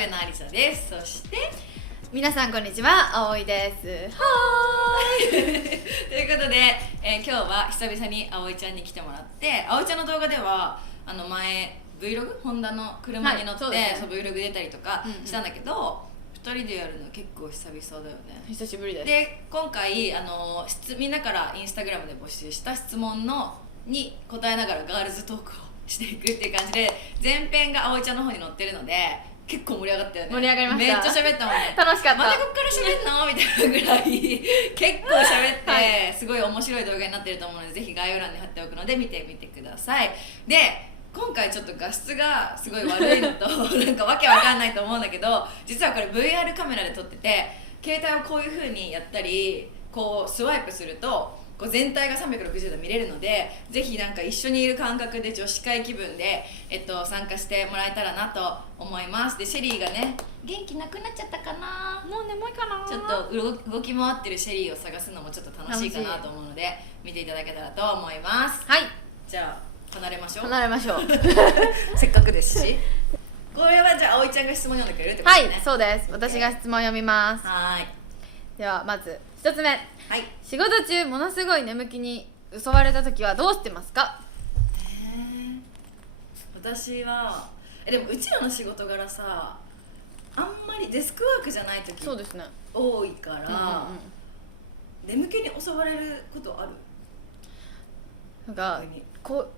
上野ありさです。そして皆さんこんにちは、葵です。はーいということで、今日は久々に葵ちゃんに来てもらって、葵ちゃんの動画では前 Vlog ホンダの車に乗って、はい、そう Vlog 出たりとかしたんだけど、2人でやるの結構久々だよね。久しぶりです。で今回みんなからインスタグラムで募集した質問に答えながらガールズトークをしていくっていう感じで、前編が葵ちゃんの方に載ってるので結構盛り上がったよね。盛り上がりました。めっちゃ喋ったもんね。楽しかった。またこっから喋んのみたいなぐらい結構喋って、はい、すごい面白い動画になってると思うので、ぜひ概要欄に貼っておくので見てみてください。で今回ちょっと画質がすごい悪いのとなんかわけわかんないと思うんだけど、実はこれ VR カメラで撮ってて、携帯をこういう風にやったりこうスワイプするとこう全体が360度見れるので、ぜひなんか一緒にいる感覚で女子会気分で、参加してもらえたらなと思います。でシェリーがね元気なくなっちゃったかな、もう眠いかな、ちょっと動き回ってるシェリーを探すのもちょっと楽しいかなと思うので見ていただけたらと思います。はい、じゃあ離れましょう。せっかくですし。これはじゃあ葵ちゃんが質問読んでくれるってことですね。はい、そうです。私が質問を読みます。はい。ではまず一つ目、はい、仕事中ものすごい眠気に襲われた時はどうしてますか？私はでもうちらの仕事柄さ、あんまりデスクワークじゃない時そうですね多いから、眠気に襲われることある？なんかこう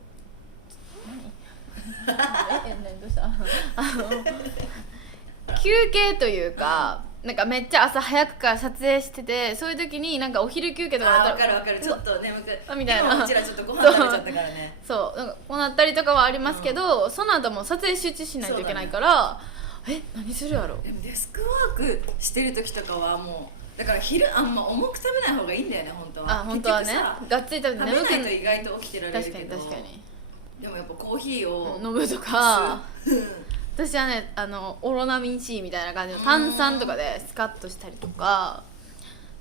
何どうした休憩というか、なんかめっちゃ朝早くから撮影してて、そういう時になんかお昼休憩とかだったら分かる分かる、ちょっと眠くみたいな、今うちらちょっとご飯食べちゃったからねそうなんかこうなったりとかはありますけど、その後も撮影集中しないといけないから、何するやろ。でもデスクワークしてる時とかはもうだから昼あんま重く食べない方がいいんだよね、本当は。本当はね、がっつり食べて眠くないと意外と起きてられるけど、確かにでもやっぱコーヒーを飲むとか私はねオロナミン C みたいな感じの炭酸とかでスカッとしたりとか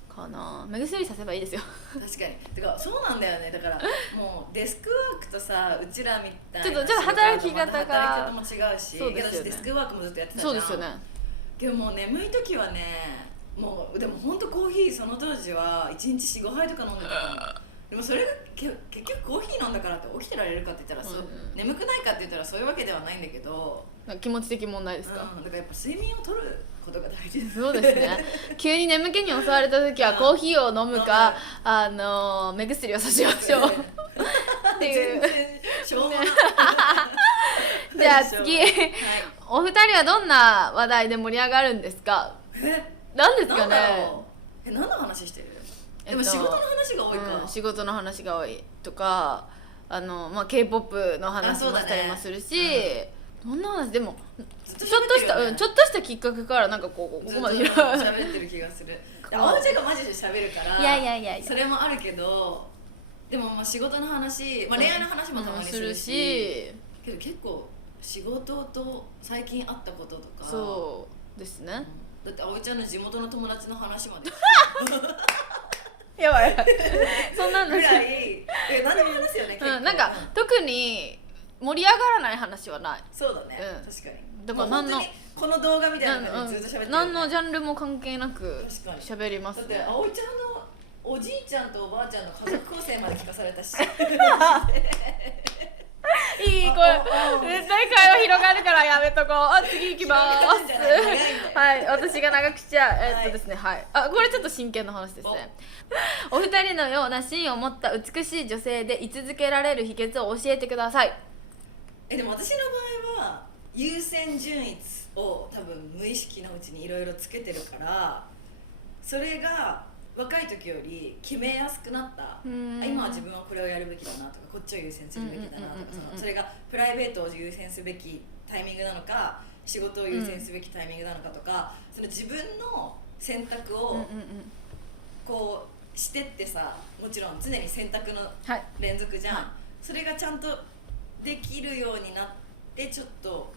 かな。目薬させばいいですよ確かに。てかそうなんだよね。だからもうデスクワークとさ、うちらみたいなちょっと働き方が働き方も違うし、そうですよね、私デスクワークもずっとやってたじゃん。そうですよね。でももう眠い時はね、もうでもほんとコーヒーその当時は1日 4,5 杯とか飲んでたから、でもそれが結局コーヒー飲んだからって起きてられるかって言ったら、眠くないかって言ったらそういうわけではないんだけど、気持ち的問題ですか？だからやっぱ睡眠をとることが大事です。そうですね急に眠気に襲われた時はコーヒーを飲むか、目薬をさしましょうっていう。全然しょうもないじゃあ次、はい、お二人はどんな話題で盛り上がるんですか？何ですかね。何の話してる？でも仕事の話が多いか、仕事の話が多いとか、K-POP の話もしたりもするし、どんな話でもちょっとしたきっかけからなんかここまで広が喋ってる気がする。あおちゃんがマジで喋るから、いやそれもあるけど、でも仕事の話、恋愛の話もたまにするし、けど結構仕事と最近あったこととか。そうですね、だってあおちゃんの地元の友達の話までやばいそんなのぐらい何でも話すよね、結構。なんか特に盛り上がらない話はない。そうだね、確かに。だから本当にこの動画みたいな感じでずっと喋ってる、何のジャンルも関係なく喋りますね。だってあおちゃんのおじいちゃんとおばあちゃんの家族構成まで聞かされたしいい、これ絶対会話広がるからやめとこう。次行きますはい、私が長くしちゃですね、はい、これちょっと真剣な話ですね。お二人のような芯を持った美しい女性で居続けられる秘訣を教えてください。でも私の場合は優先順位を多分無意識のうちにいろいろつけてるから、それが若い時より決めやすくなった。今は自分はこれをやるべきだなとか、こっちを優先するべきだなとか、それがプライベートを優先すべきタイミングなのか、仕事を優先すべきタイミングなのかとか、その自分の選択をこうしてってさ、もちろん常に選択の連続じゃん、それがちゃんとできるようになってちょっと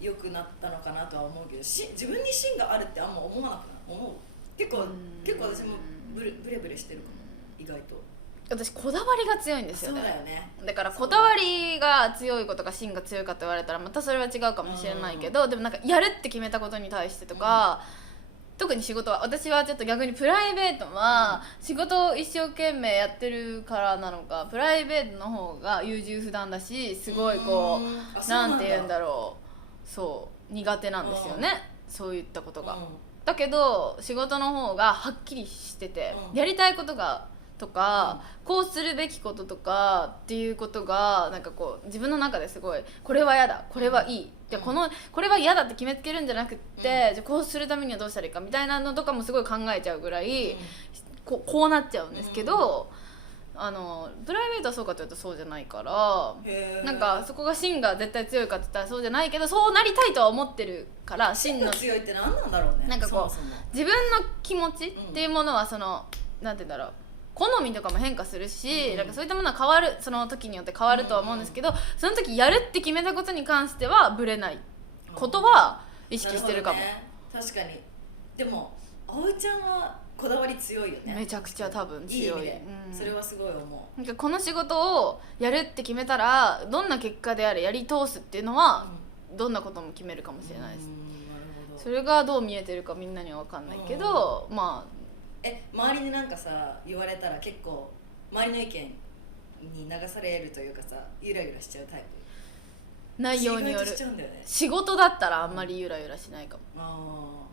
良くなったのかなとは思うけど、自分に芯があるってあんま思わなくない？思う？結構私もブレブレしてるかも、意外と。私こだわりが強いんですよね。そうだよね。だからこだわりが強いことか芯が強いかと言われたらまたそれは違うかもしれないけど、でもなんかやるって決めたことに対してとか、特に仕事は私はちょっと逆にプライベートは仕事を一生懸命やってるからなのか、プライベートの方が優柔不断だし、すごいこうなんて言うんだろう、そう苦手なんですよね、そういったことが。だけど仕事の方がはっきりしてて、やりたいことがとか、こうするべきこととかっていうことがなんかこう自分の中ですごい、これは嫌だ、これはいい、じゃこれは嫌だって決めつけるんじゃなくって、じゃあこうするためにはどうしたらいいかみたいなのとかもすごい考えちゃうぐらい、こうなっちゃうんですけど、プライベートはそうかというとそうじゃないから、なんかそこが芯が絶対強いかって言ったらそうじゃないけど、そうなりたいとは思ってるから、芯が強いって何なんだろうね。なんかこうそもそも自分の気持ちっていうものはその、なんて言うんだろう、好みとかも変化するし、なんかそういったものは変わる、その時によって変わるとは思うんですけど、その時やるって決めたことに関してはブレないことは意識してるかも。確かに。でも葵ちゃんはこだわり強いよね。めちゃくちゃ多分強い。いい意味で、それはすごい思う。なんかこの仕事をやるって決めたらどんな結果であれやり通すっていうのは、どんなことも決めるかもしれないです。なるほど。それがどう見えてるかみんなには分かんないけど、まあ周りになんかさ言われたら結構周りの意見に流されるというかさ、ゆらゆらしちゃうタイプ？内容による。しちゃうんだよね。仕事だったらあんまりゆらゆらしないかも。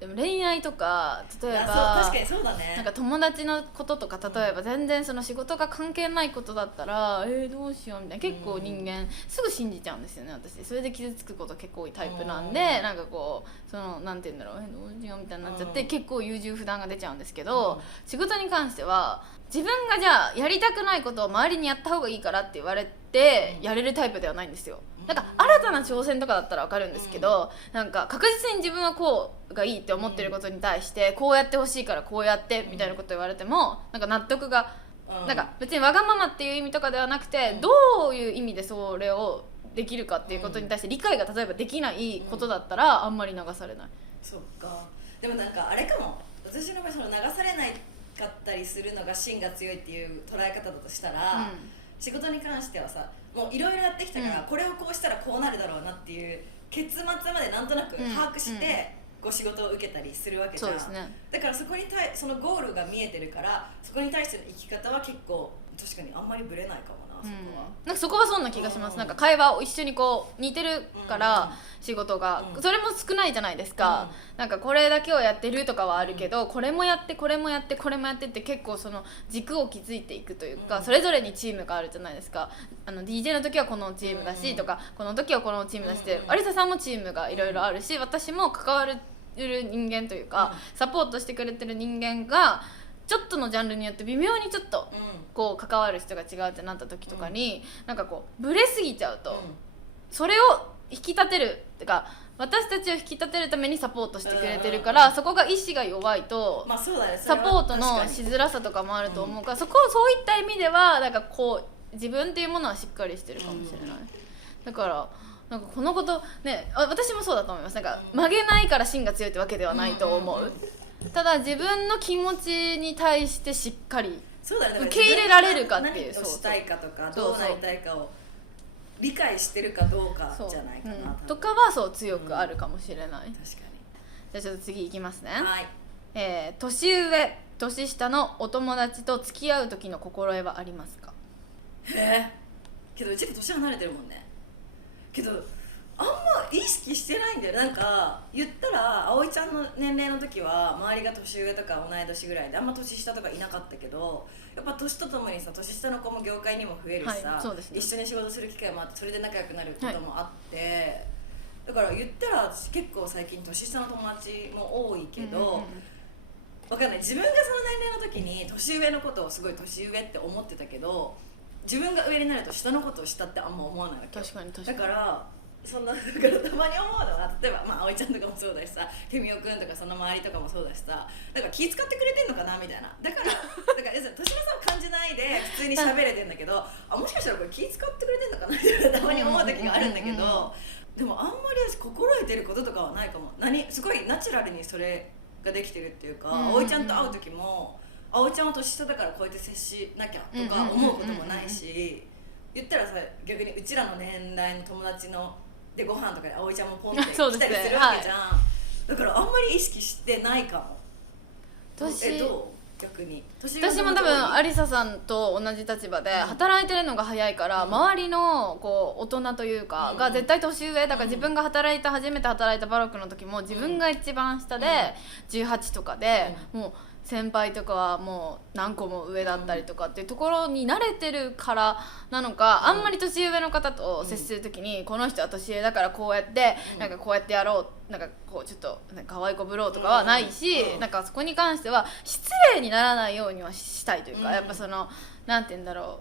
でも恋愛とか例えば確かにそうだね。なんか友達のこととか、例えば全然その仕事が関係ないことだったらどうしようみたいな、結構人間すぐ信じちゃうんですよね、私。それで傷つくこと結構多いタイプなんで、なんかこうそのなんて言うんだろう、どうしようみたいになっちゃって、結構優柔不断が出ちゃうんですけど、仕事に関しては自分がじゃあやりたくないことを周りにやった方がいいからって言われてやれるタイプではないんですよ。なんか新たな挑戦とかだったら分かるんですけど、なんか確実に自分はこうがいいって思ってることに対してこうやってほしいからこうやってみたいなこと言われてもなんか納得が、なんか別にわがままっていう意味とかではなくて、どういう意味でそれをできるかっていうことに対して理解が例えばできないことだったらあんまり流されない。そっか。でもなんかあれかも、私の場合その流されないかったりするのが芯が強いっていう捉え方だとしたら、仕事に関してはさ、もういろいろやってきたから、これをこうしたらこうなるだろうなっていう結末までなんとなく把握して、ご仕事を受けたりするわけじゃん。そうですね。だからそこにそのゴールが見えてるから、そこに対しての生き方は結構確かにあんまりブレないかもな、そこは。なんかそこはそんな気がします。なんか会話を一緒にこう似てるから、仕事が、それも少ないじゃないですか。なんかこれだけをやってるとかはあるけど、これもやってこれもやってこれもやってって結構その軸を築いていくというか、それぞれにチームがあるじゃないですか。DJ の時はこのチームだしとか、この時はこのチームだしって、有沙さんもチームがいろいろあるし、私も関わる人間というか、サポートしてくれてる人間がちょっとのジャンルによって微妙にちょっとこう関わる人が違うってなった時とかに、なんかこうブレすぎちゃうと、それを引き立てるってか、私たちを引き立てるためにサポートしてくれてるから、そこが意志が弱いと、サポートのしづらさとかもあると思うから、そういった意味ではなんかこう自分っていうものはしっかりしてるかもしれない。だからなんかこのことね、私もそうだと思います。なんか曲げないから芯が強いってわけではないと思う。ただ自分の気持ちに対してしっかり受け入れられるかっていう、何をしたいかとかどうなりたいかを理解してるかどうかじゃないかな、とかはそう強くあるかもしれない。確かに。じゃあちょっと次いきますね。はい。年上年下のお友達と付き合う時の心得はありますか？けどうちが年離れてるもんね。けどあんま意識してないんだよ。なんか言ったら葵ちゃんの年齢の時は周りが年上とか同い年ぐらいで、あんま年下とかいなかったけど、やっぱ年とともにさ、年下の子も業界にも増えるしさ、一緒に仕事する機会もあって、それで仲良くなることもあって、だから言ったら私結構最近年下の友達も多いけど、わかんない、自分がその年齢の時に年上のことをすごい年上って思ってたけど、自分が上になると下のことを下ってあんま思わないわけ。確かにだからだからたまに思うのは、例えば葵ちゃんとかもそうだしさ、ケミオくんとかその周りとかもそうだしさ、だから気遣ってくれてんのかなみたいな。だから年の差を感じないで普通に喋れてんだけど、もしかしたらこれ気遣ってくれてんのかなみたいなたまに思う時があるんだけど、でもあんまり私心得てることとかはないかも。すごいナチュラルにそれができてるっていうか、葵ちゃんと会う時も葵ちゃんは年下だからこうやって接しなきゃとか思うこともないし、言ったらさ逆にうちらの年代の友達のでご飯とかで葵ちゃんもポンって来たりするわけじゃん、だからあんまり意識してないかも。どう逆に私も多分アリサさんと同じ立場で働いてるのが早いから、周りのこう大人というかが絶対年上だから、自分が初めて働いたバロックの時も自分が一番下で18とかで、もう先輩とかはもう何個も上だったりとかっていうところに慣れてるからなのか、あんまり年上の方と接する時にこの人は年上だからこうやってなんかこうやってやろう、なんかこうちょっと可愛い子ぶろうとかはないし、なんかそこに関しては失礼にならないようにはしたいというか、やっぱそのなんて言うんだろ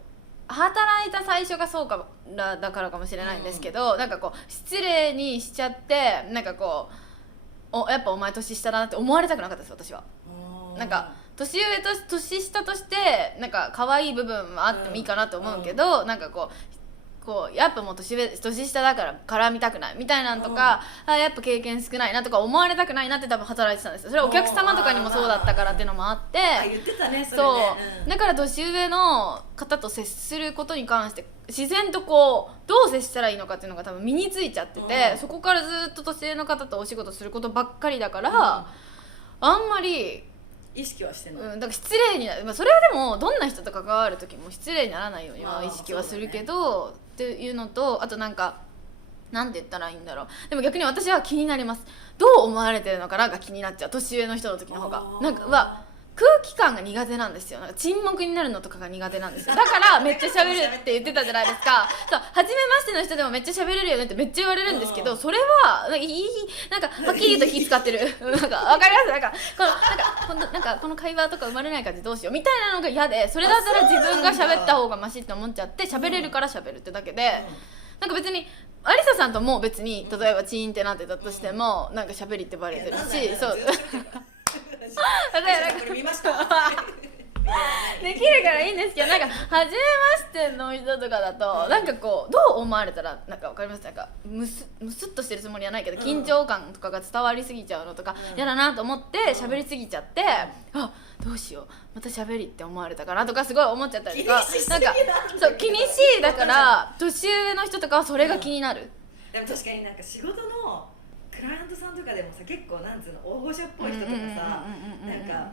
う、働いた最初がそうかだからかもしれないんですけど、なんかこう失礼にしちゃってなんかこうやっぱお前年下だなって思われたくなかったです私は。なんか年上と年下としてなんか可愛い部分はあってもいいかなと思うけど、なんかこうやっぱもう年下だから絡みたくないみたいなんとか、やっぱ経験少ないなとか思われたくないなって多分働いてたんですよ。それはお客様とかにもそうだったからっていうのもあって、言ってたねそれね。そうだから年上の方と接することに関して自然とこうどう接したらいいのかっていうのが多分身についちゃってて、そこからずっと年上の方とお仕事することばっかりだから、あんまり意識はしてない、だから失礼になる、それはでもどんな人と関わる時も失礼にならないようには意識はするけど、っていうのと、あとなんかなんて言ったらいいんだろう、でも逆に私は気になります。どう思われてるのかなが気になっちゃう、年上の人の時の方が。なんか空気感が苦手なんですよ。なんか沈黙になるのとかが苦手なんですよ。だからめっちゃ喋るって言ってたじゃないですか。そう、初めましての人でもめっちゃ喋れるよねってめっちゃ言われるんですけど、それはなんかはっきり言うと気使ってるなんかわかります。なんかこの会話とか生まれない感じどうしようみたいなのが嫌で、それだったら自分が喋った方がマシって思っちゃって喋れるから喋るってだけで、なんか別にアリサさんとも別に例えばチーンってなってたとしてもなんか喋りってバレてるし、そうこれ見ましたできるからいいんですけど、なんか初めましての人とかだとなんかこうどう思われたらなんかわかります。なんかムスっとしてるつもりはないけど緊張感とかが伝わりすぎちゃうのとか嫌だなと思って喋りすぎちゃって、あどうしようまた喋りって思われたかなとかすごい思っちゃったりとか、なんかそう気にしいだから年上の人とかはそれが気になる。でも確かになんか仕事のクライアントさんとかでもさ結構なんつうの大御所っぽい人とかさ、なんか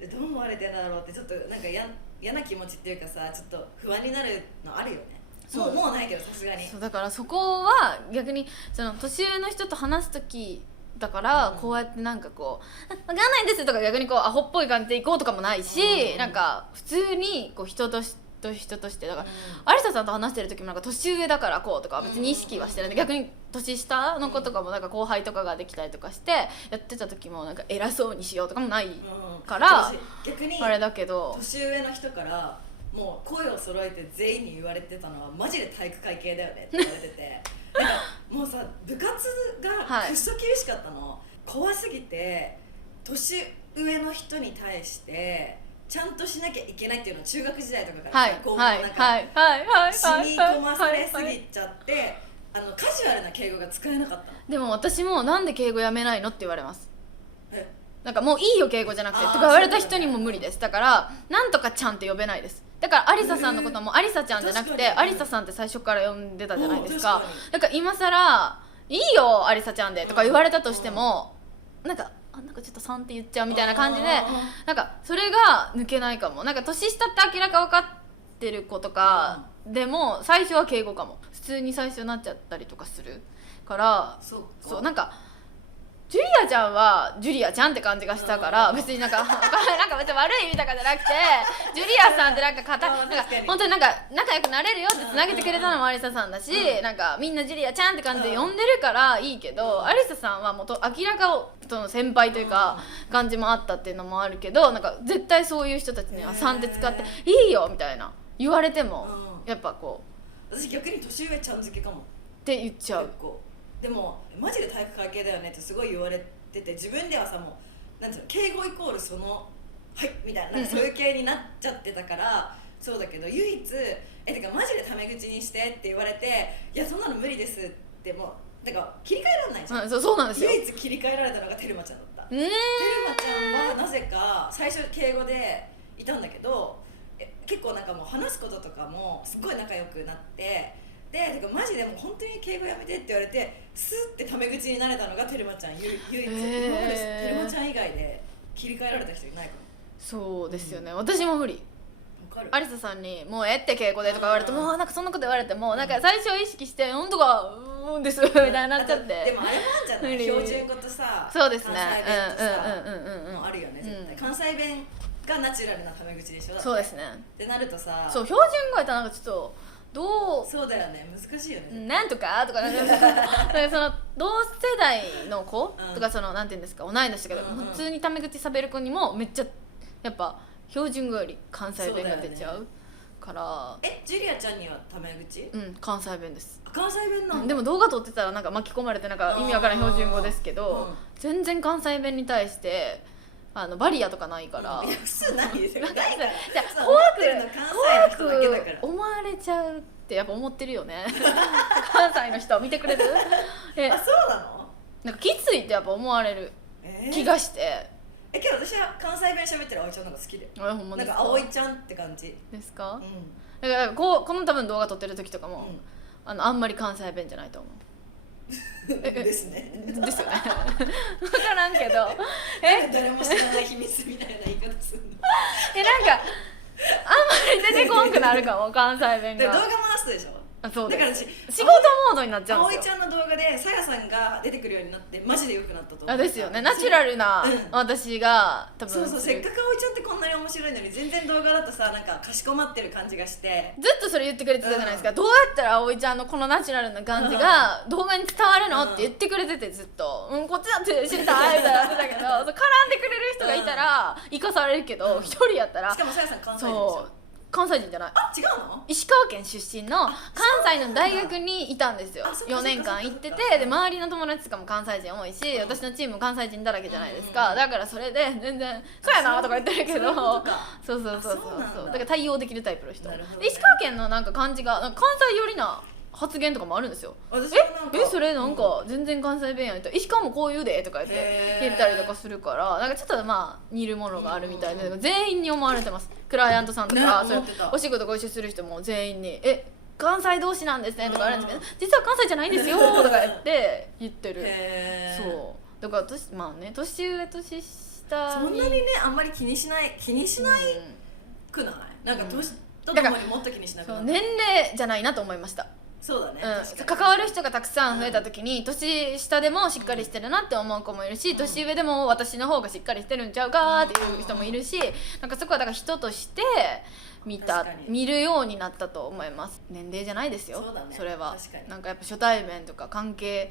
どう思われてんだろうってちょっとなんか嫌な気持ちっていうかさ、ちょっと不安になるのあるよね。もうないけどさすがに。そうだからそこは逆にその年上の人と話す時だからこうやってなんかこう分かんないんですとか逆にこうアホっぽい感じでいこうとかもないし、なんか普通にこう人としてだから、アリサさんと話してる時もなんか年上だからこうとか別に意識はしてないんで、逆に年下の子とかもなんか後輩とかができたりとかしてやってた時もなんか偉そうにしようとかもないから、逆にあれだけど年上の人からもう声を揃えて全員に言われてたのはマジで体育会系だよねって言われててなんかもうさ部活がくっそ厳しかったの、怖すぎて年上の人に対してちゃんとしなきゃいけないっていうのを中学時代とかからこうなんか染み込まされすぎちゃってカジュアルな敬語が使えなかったの。でも私もなんで敬語やめないのって言われます。なんかもういいよ敬語じゃなくてとか言われた人にも無理です。だからなんとかちゃんって呼べないです。だからアリサさんのこともアリサちゃんじゃなくてアリサさんって最初から呼んでたじゃないですか。だから今更いいよアリサちゃんでとか言われたとしてもなんかちょっと3って言っちゃうみたいな感じで、なんかそれが抜けないかも。なんか年下って明らか分かってる子とかでも最初は敬語かも。普通に最初になっちゃったりとかするから、そうなんかジュリアちゃんはジュリアちゃんって感じがしたから別になんか別に悪い意味とかじゃなくてジュリアさんってなんか本当になんか仲良くなれるよってつなげてくれたのもアリサさんだし、なんかみんなジュリアちゃんって感じで呼んでるからいいけど、アリサさんはもう明らかその先輩というか感じもあったっていうのもあるけど、なんか絶対そういう人たちには3って使っていいよみたいな言われてもやっぱこう私逆に年上ちゃん付けかもって言っちゃう。でもマジで体育会系だよねってすごい言われてて、自分ではさもうなんていうの敬語イコールそのはいみたいなそういう系になっちゃってたからそうだけど唯一てかマジでタメ口にしてって言われていやそんなの無理ですってもうだから切り替えられないじゃん、そうなんですよ。唯一切り替えられたのがテルマちゃんだった。テルマちゃんはなぜか最初敬語でいたんだけど、結構なんかもう話すこととかもすごい仲良くなって、でてかマジでもう本当に敬語やめてって言われてスッてタメ口になれたのがテルマちゃん唯一、今までテルマちゃん以外で切り替えられた人いないかも。そうですよね、私も無理。わかる。アリサさんに「もうえって敬語で」とか言われてもなんかそんなこと言われてもなんか最初意識して「うんとかうんです」みたいになっちゃって。でもあれもあるんじゃない、標準語とさ、そうですね、関西弁とさうんもあるよね絶対、関西弁がナチュラルなタメ口でしょ。そうですね。ってなるとさ、そう標準語やったらなんかちょっとどうそうだよね、難しいよね。なんとかとかなんかその同世代の子とかそのなんていうんですか同い年だけど普通にタメ口喋る子にもめっちゃやっぱ標準語より関西弁が出ちゃうから。ジュリアちゃんにはタメ口？関西弁です。関西弁なんだ。でも動画撮ってたらなんか巻き込まれてなんか意味わからん標準語ですけど、全然関西弁に対してバリアとかないから、いや普通ないですよ。ないから。怖く思われちゃうってやっぱ思ってるよね。関西の人見てくれる？あ、そうなの？なんかきついってやっぱ思われる気がして。けど私は関西弁喋ってる葵ちゃんの方が好きで。ほんまですか？なんか葵ちゃんって感じですか？だからこの多分動画撮ってる時とかもあんまり関西弁じゃないと思う。ですね。ですよね。分からんけど誰も知らない秘密みたいな言い方するの。なんかあんまり出てこんくなるかも関西弁が。動画回すでしょ。そうです。だから仕事モードになっちゃうんですよ。葵ちゃんの動画でさやさんが出てくるようになってマジで良くなったと思う。ですよね。ナチュラルな私が多分。そうせっかく葵ちゃんってこんなに面白いのに全然動画だとさなんかかしこまってる感じがして。ずっとそれ言ってくれてたじゃないですか。どうやったら葵ちゃんのこのナチュラルな感じが動画に伝わるのって言ってくれててずっとこっちだって知りたいみたいなやってたけど絡んでくれる人がいたら生かされるけど一人やったら。しかもさやさん関西人でしょ。関西人じゃない。あ、違うの？石川県出身の関西の大学にいたんですよ。4年間行ってて、で周りの友達とかも関西人多いし、私のチームも関西人だらけじゃないですか。だからそれで全然そうやなとか言ってるけど、そうだから対応できるタイプの人。で石川県のなんか感じがなんか関西寄りな発言とかもあるんですよ。それなんか全然関西弁やったら石川もこう言うでとか言ったりとかするから、なんかちょっとまあ似るものがあるみたいで、全員に思われてます。クライアントさんとかお仕事ご一緒する人も全員に関西同士なんですねとかあるんですけど、実は関西じゃないんですよとか言ってる。そうだからまあね、年上年下そんなにねあんまり気にしないくない？なんか年とともにもっと気にしなくなる。年齢じゃないなと思いました。そうだね、関わる人がたくさん増えた時に年下でもしっかりしてるなって思う子もいるし、年上でも私の方がしっかりしてるんちゃうかっていう人もいるし、なんかそこはだから人として見るようになったと思います。年齢じゃないですよ。それはなんかやっぱ初対面とか関係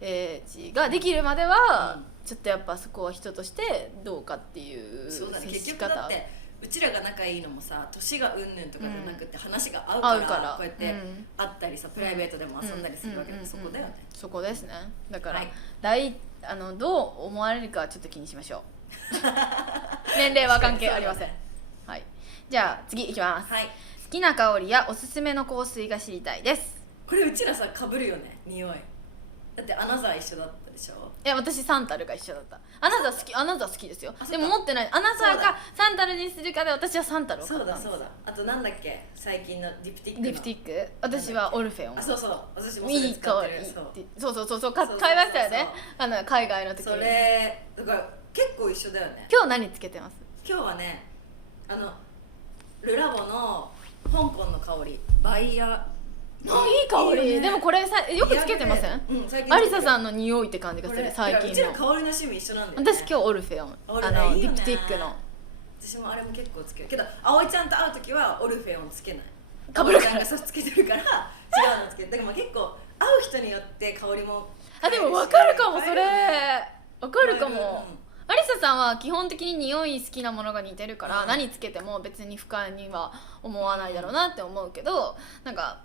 値ができるまではちょっとやっぱそこは人としてどうかっていう接し方。そうだね、結局だってうちらが仲いいのもさ、年がうんぬんとかじゃなくて話が合うからこうやって会ったりさ、プライベートでも遊んだりするわけで、そこだよね。そこですね。だからどう思われるかはちょっと気にしましょう。年齢は関係ありません。はい、じゃあ次いきます。好きな香りやおすすめの香水が知りたいです。これうちらさ被るよね、匂い。だってアナザー一緒だったでしょ。いや私サンタルが一緒だった。アナザー好きですよ。でも持ってない。アナザーかサンタルにするかで私はサンタルを買ったんです。そうだ。あとなんだっけ、最近のディプティック。私はオルフェオン。そう私もいい香り。そう買いましたよね。海外の時に。それだから結構一緒だよね。今日何つけてます？今日はねルラボの香港の香りバイヤいい香り。でもこれよくつけてません？アリサさんの匂いって感じがする最近の。うちら香りの趣味一緒なんだよね。私今日オルフェオンディプティックの。私もあれも結構つけるけど、葵ちゃんと会う時はオルフェオンつけない。かぶるから葵ちゃんがつけてるから違うのつける。だから結構会う人によって香りもでも分かるかも。それ分かるかも。アリサさんは基本的に匂い好きなものが似てるから、何つけても別に不快には思わないだろうなって思うけど、なんか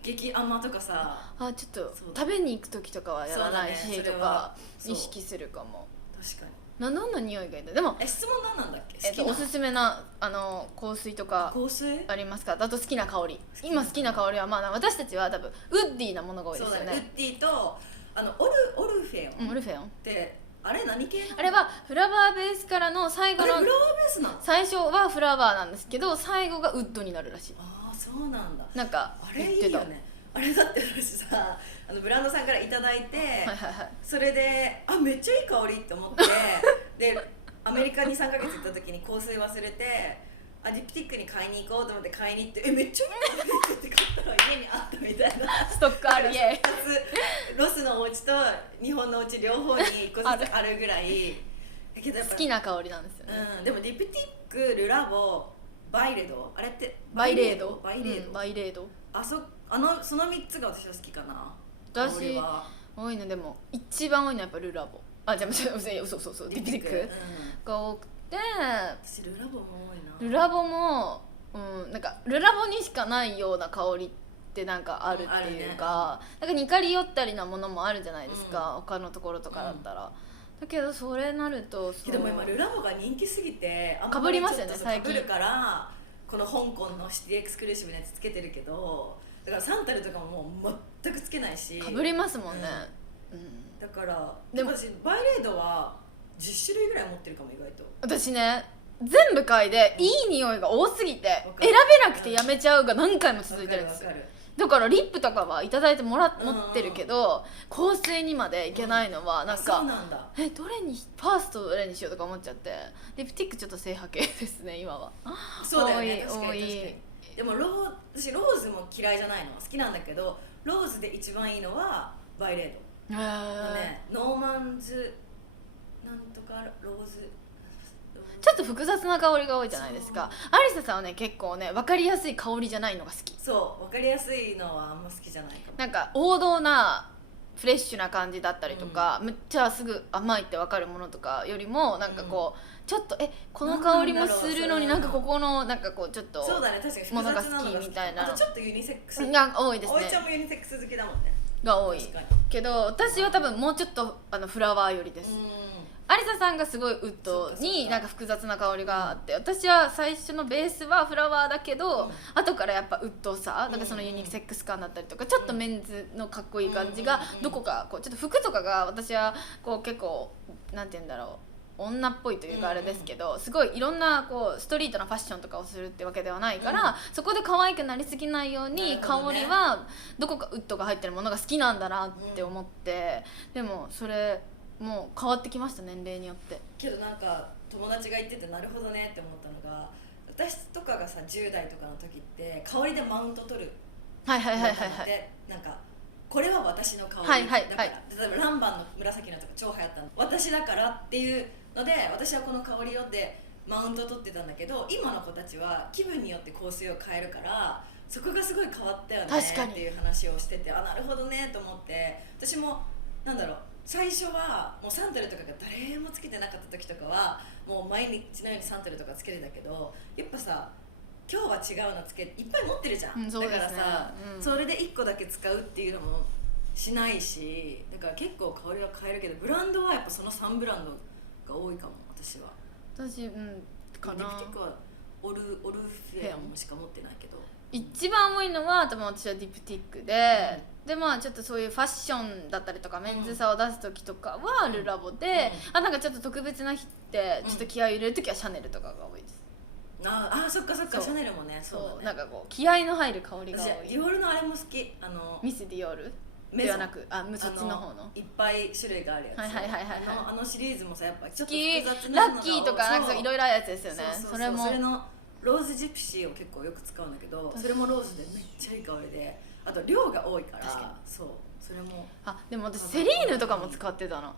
激甘とかさちょっと食べに行く時とかはやらないしとか意識するかも。確かに。どんな匂いがいいんだ。でも質問何なんだっけ？おすすめな香水とかありますか？あと好きな香り。今好きな香りはまあ私たちは多分ウッディなものが多いですよね。ウッディとオルフェオンってあれ何系なの？あれはフラワーベースからの最後の、あれフラワーベースなの？最初はフラワーなんですけど最後がウッドになるらしい。ああそうなんだ。なんかあれ言ってた。いいよね。あれだって私さブランドさんからいただいて、はいはいはい、それでめっちゃいい香りって思ってでアメリカに3ヶ月行った時に香水忘れてディプティックに買いに行こうと思って買いに行ってめっちゃいい香りって買ったら家にあったみたいなストックある家2つロスのお家と日本のお家両方に1個ずつあるぐらいだけどやっぱ好きな香りなんですよね、でもディプティック、ルラボ、バイレドあれってバイレード、バイレード、バイレード、その3つが私は好きかな。私多いのでも一番多いのはやっぱルラボ、じゃあそうディプティックが多くて、私ルラボも多いな。ルラボも、なんかルラボにしかないような香りってなんかあるっていうか、なんか似かり寄ったりなものもあるじゃないですか、他のところとかだったら、だけどそれなるとでも今ルラボが人気すぎてかぶりますよね最近。かぶるからこの香港のシティエクスクルーシブなやつつけてるけど、だからサンタルとかももう全くつけないしかぶりますもんね、だからでも私バイレードは10種類ぐらい持ってるかも意外と。私ね全部嗅いでいい匂いが多すぎて選べなくてやめちゃうが何回も続いてるんですよ。だからリップとかはいただいて持ってるけど、香水にまでいけないのはなんか、どれにファーストどれにしようとか思っちゃって、リプティックちょっと正派系ですね今は。そうだよね、確か多い。にでも私ローズも嫌いじゃないの、好きなんだけどローズで一番いいのはバイレードね。ノーマンズなんとかローズちょっと複雑な香りが多いじゃないですか。アリサさんはね結構ね分かりやすい香りじゃないのが好き。そう分かりやすいのはあんま好きじゃないかも。なんか王道なフレッシュな感じだったりとか、めっちゃすぐ甘いって分かるものとかよりもなんかこう、ちょっとこの香りもするのになんかここのなんかこうちょっとそうだね、確かにものが好きみたいな。あとちょっとユニセックスが多いですね。おいちゃんもユニセックス好きだもんね。が多いけど私は多分もうちょっとフラワー寄りです。アリサさんがすごいウッドになんか複雑な香りがあって、私は最初のベースはフラワーだけど、後からやっぱウッドさ、なんかそのユニセックス感だったりとか、ちょっとメンズのかっこいい感じがどこかこうちょっと服とかが私はこう結構なんて言うんだろう、女っぽいというかあれですけど、すごいいろんなこうストリートなファッションとかをするってわけではないから、そこで可愛くなりすぎないように香りはどこかウッドが入ってるものが好きなんだなって思って、でもそれもう変わってきました、年齢によって。けどなんか友達が言っててなるほどねって思ったのが、私とかがさ10代とかの時って香りでマウント取るなんかこれは私の香り、だから例えばランバンの紫のとか超流行ったの、私だからっていうので私はこの香りをってマウント取ってたんだけど、今の子たちは気分によって香水を変えるからそこがすごい変わったよねっていう話をしてて、なるほどねと思って、私もなんだろう、最初はもうサントルとかが誰もつけてなかった時とかはもう毎日のようにサントルとかつけてたけど、やっぱさ今日は違うのつけていっぱい持ってるじゃん、だからさ、それで1個だけ使うっていうのもしないし、だから結構香りは変えるけど、ブランドはやっぱその3ブランドが多いかも私は。私かな。ディプティックはオルフェアもしか持ってないけど、一番多いのは多分私はディプティックで、でまあちょっとそういうファッションだったりとかメンズさを出す時とかはルラボで、なんかちょっと特別な日ってちょっと気合い入れる時はシャネルとかが多いです。そっかシャネルもね、そうだね、なんかこう気合の入る香りが多い。ディオールのあれも好き、ミスディオールではなくそっちの方のいっぱい種類があるやつ、あのシリーズもさやっぱちょっと複雑なのがラッキーとかなんかいろいろあるやつですよね。それのローズジプシーを結構よく使うんだけど、それもローズでめっちゃいい香りで、あと量が多いから、そうそれも。でも私セリーヌとかも使ってたな。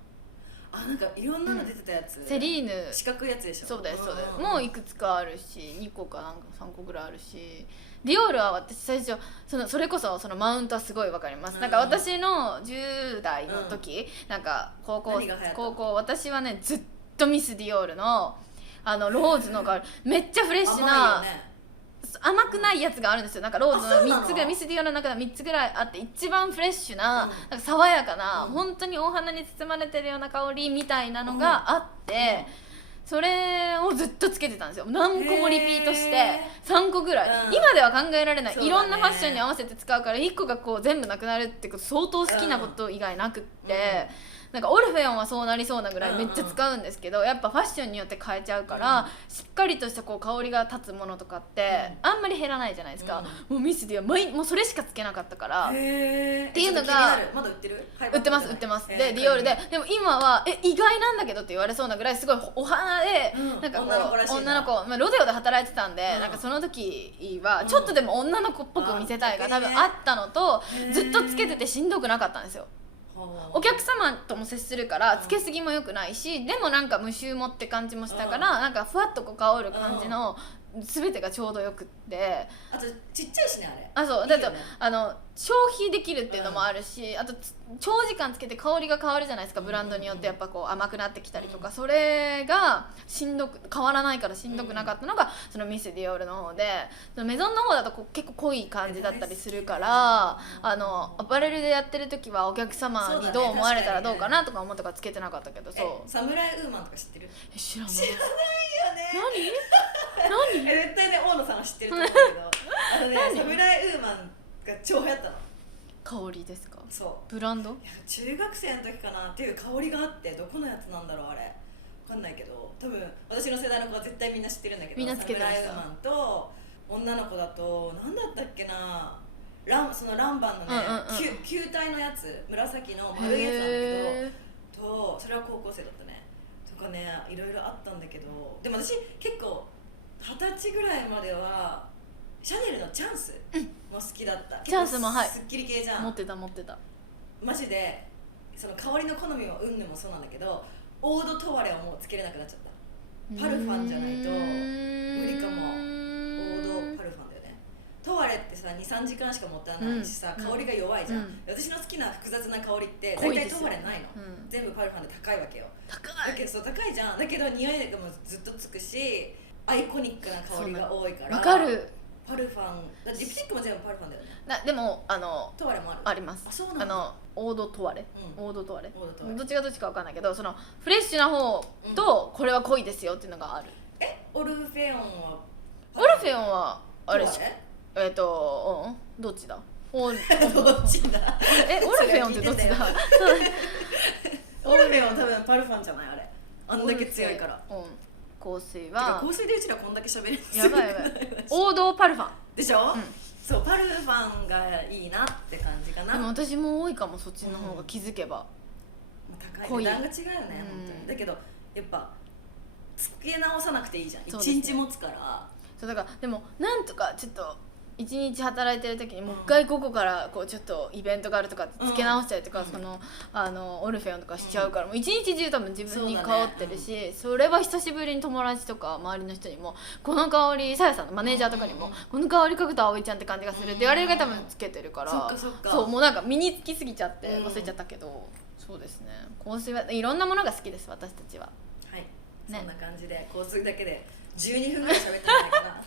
なんかいろんなの出てたやつ、セリーヌ四角いやつでしょ。そうですそうです、もういくつかあるし2個かなんか3個ぐらいあるし、ディオールは私最初それこそそのマウントはすごいわかります。なんか私の10代の時、なんか高校私はねずっとミスディオールのローズの香りめっちゃフレッシュな甘くないやつがあるんですよ。なんかローズの3つぐらい、ミスディオールの中で3つぐらいあって、一番フレッシュな、なんか爽やかな、本当にお花に包まれてるような香りみたいなのがあって、それをずっとつけてたんですよ。何個もリピートして3個ぐらい、今では考えられない、いろんなファッションに合わせて使うから1個がこう全部なくなるってこと相当好きなこと以外なくって、なんかオルフェオンはそうなりそうなぐらいめっちゃ使うんですけど、やっぱファッションによって変えちゃうから、しっかりとしたこう香りが立つものとかってあんまり減らないじゃないですか、もうミスディはもうそれしかつけなかったから、っていうのがまだ売ってる？売ってますでディオールで、でも今は意外なんだけどって言われそうなぐらいすごいお花で、なんかこう女の子、ロデオで働いてたんで、なんかその時はちょっとでも女の子っぽく見せたいが多分あったのと、ずっとつけててしんどくなかったんですよ。お客様とも接するからつけすぎも良くないし、でもなんか無臭もって感じもしたから、なんかふわっとこう香る感じの全てがちょうどよくって、あとちっちゃいしねあれ。そうだと消費できるっていうのもあるし、あと長時間つけて香りが変わるじゃないですか、ブランドによってやっぱこう甘くなってきたりとか、それが変わらないからしんどくなかったのがそのミス・ディオールの方で、メゾンの方だと結構濃い感じだったりするから、アパレルでやってる時はお客様にどう思われたらどうかなとか思ったからつけてなかったけど、そうサムライウーマンとか知ってる？知らないよね。何絶対ね大野さんは知ってると思うけどサムライウーマンが超流行ったの。香りですか？そうブランド？いや中学生の時かなっていう香りがあって、どこのやつなんだろうあれ分かんないけど、多分私の世代の子は絶対みんな知ってるんだけど、みんなつけてました。サムライウーマンと女の子だと何だったっけな、そのランバンのね、球体のやつ、紫の丸いやつなんだけどと、それは高校生だったねとかね、いろいろあったんだけど、でも私結構20歳ぐらいまではシャネルのチャンスも好きだった、チャンスもはいすっきり系じゃん。持ってたマジでその香りの好みもうんぬもそうなんだけど、オードトワレはもうつけれなくなっちゃった。パルファンじゃないと無理かも。オードパルファンだよね。トワレってさ 2,3 時間しか持たないしさ、香りが弱いじゃん、私の好きな複雑な香りって大体トワレないの、全部パルファンで高いわけよ。だけどそう高いじゃん。だけど匂いがもうずっとつくし、アイコニックな香りが多いから。わかる。パルファンだ、リプティックも全部パルファンだよね。でもトワレもある？あります。あ、そうなんだ。オードトワレ、オードトワレ、どっちがどっちかわかんないけど、そのフレッシュな方とこれは濃いですよっていうのがある。オルフェオンは？オルフェオンはあれしどっちだ？どっちだ？オルフェオンってどっちだ？オルフェオン多分パルファンじゃないあれ。あんだけ強いから。香水は香水でうちらこんだけ喋れる。やばい王道パルファンでしょ、そうパルファンがいいなって感じかな。でも私も多いかも、そっちの方が気づけば。高い値段が違うよね、本当に。だけどやっぱつけ直さなくていいじゃん、1日持つから。そうだから、でもなんとかちょっと1日働いてる時にもう一回午後からこうちょっとイベントがあるとかつけ直したりとか、そのオルフェオンとかしちゃうから、もう一日中多分自分に香ってるし、それは久しぶりに友達とか周りの人にもこの香り、さやさんのマネージャーとかにもこの香り嗅ぐと葵ちゃんって感じがするって言われる方もつけてるから、そうもうなんか身につきすぎちゃって忘れちゃったけど、そうですね、香水はいろんなものが好きです、私たちは。はい、そんな感じで香水だけで12分ぐらい喋ってないかな。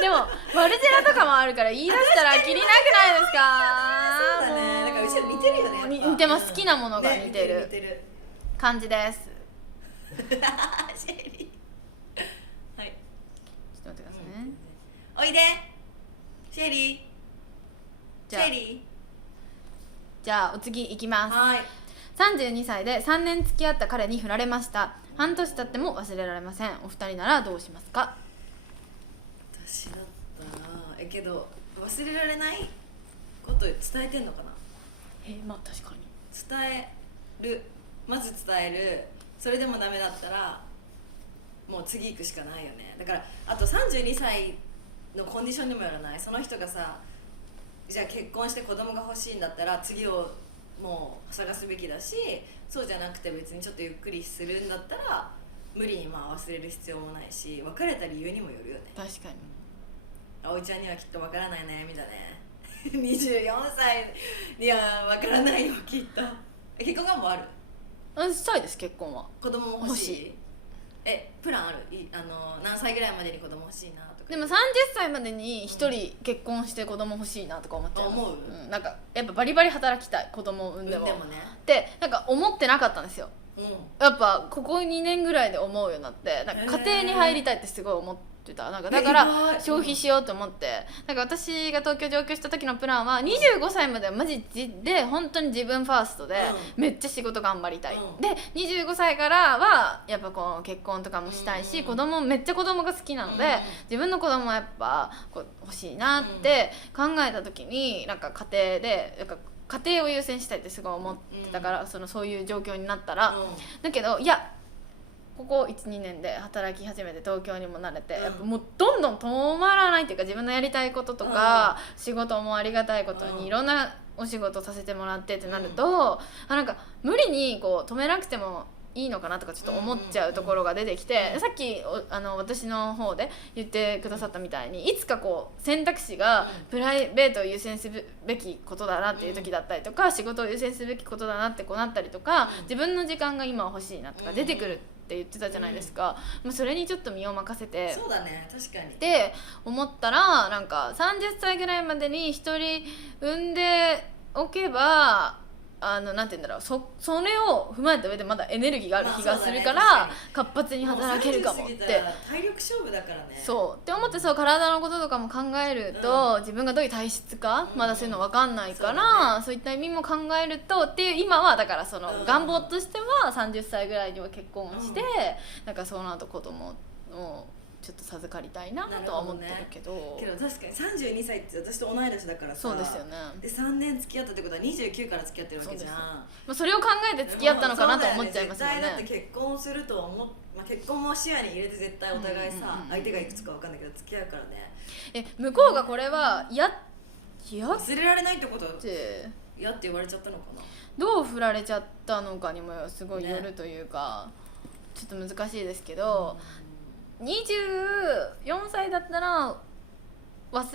でもマルジェラとかもあるから言い出したらきりなくないですか？そうだね、だからうちら似てるよね。似てます、好きなものが似てる感じです。シェリー、はい、ちょっと待ってくださいね。おいでシェリー、シェリー。じゃあお次いきます。はい。32歳で3年付き合った彼に振られました。半年経っても忘れられません。お二人ならどうしますか？私だったらけど忘れられないこと伝えてんのかな。まあ確かに伝える、まず伝える。それでもダメだったらもう次行くしかないよね。だからあと32歳のコンディションにもよらない。その人がさ、じゃあ結婚して子供が欲しいんだったら次をもう探すべきだし、そうじゃなくて別にちょっとゆっくりするんだったら無理にまあ忘れる必要もないし、別れた理由にもよるよね。確かに。葵ちゃんにはきっとわからない悩みだね。24歳にはわからないよきっと。結婚願望ある？したいです、結婚は。子供欲しい？プランある？何歳ぐらいまでに子供欲しいなとか。でも30歳までに1人結婚して子供欲しいなとか思っちゃう。思う？なんかやっぱバリバリ働きたい、子供を産んでも。ね、ってなんか思ってなかったんですよ。やっぱここ2年ぐらいで思うようになって、なんか家庭に入りたいってすごい思っってた。なんかだから消費しようと思って、なんか私が東京上京した時のプランは25歳まではマジで本当に自分ファーストでめっちゃ仕事頑張りたい、で25歳からはやっぱこう結婚とかもしたいし、めっちゃ子供が好きなので、自分の子供はやっぱこう欲しいなって考えた時に、なんか家庭でなんか家庭を優先したいってすごい思ってたから、そういう状況になったら、だけどいやここ 1,2 年で働き始めて東京にも慣れて、やっぱもうどんどん止まらないっていうか、自分のやりたいこととか、仕事もありがたいことにいろんなお仕事させてもらってってなると、なんか無理にこう止めなくてもいいのかなとかちょっと思っちゃうところが出てきて、さっき私の方で言ってくださったみたいに、いつかこう選択肢がプライベートを優先すべきことだなっていう時だったりとか、仕事を優先すべきことだなってこうなったりとか、自分の時間が今は欲しいなとか出てくるって言ってたじゃないですか、もうそれにちょっと身を任せて、そうだね、確かにって思ったら、なんか30歳ぐらいまでに1人産んでおけば、なんて言うんだろう、それを踏まえた上でまだエネルギーがある気がするから、活発に働けるかもって、体力勝負だからね。そうって思って、体のこととかも考えると、自分がどういう体質か、まだそういうの分かんないから、そういった意味も考えるとっていう、今はだからその願望としては30歳ぐらいには結婚をして、なんかその後子供をちょっと授かりたいなとは思ってるけど、けど確かに32歳って私と同い年だからさ。そうですよね。で3年付き合ったってことは29から付き合ってるわけじゃん。まあ、それを考えて付き合ったのかなと思っちゃいますもんね。絶対だって結婚すると思っ、結婚も視野に入れて絶対お互いさ、相手がいくつか分かんないけど付き合うからね。向こうがこれは忘れられないってことって嫌って言われちゃったのかな。どう振られちゃったのかにもすごいよるというか、ちょっと難しいですけど、24歳だったら忘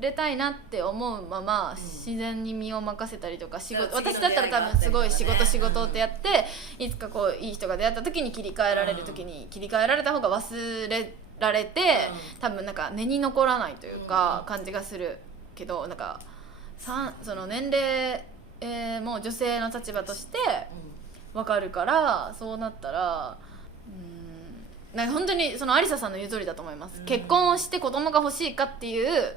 れたいなって思うまま自然に身を任せたりとか、私だったら多分すごい仕事ってやって、いつかこういい人が出会った時に切り替えられる時に切り替えられた方が忘れられて、多分なんか根に残らないというか感じがするけど、なんかその年齢、もう女性の立場として分かるから、そうなったらなんか本当にそのアリサさんの言う通りだと思います、結婚をして子供が欲しいかっていう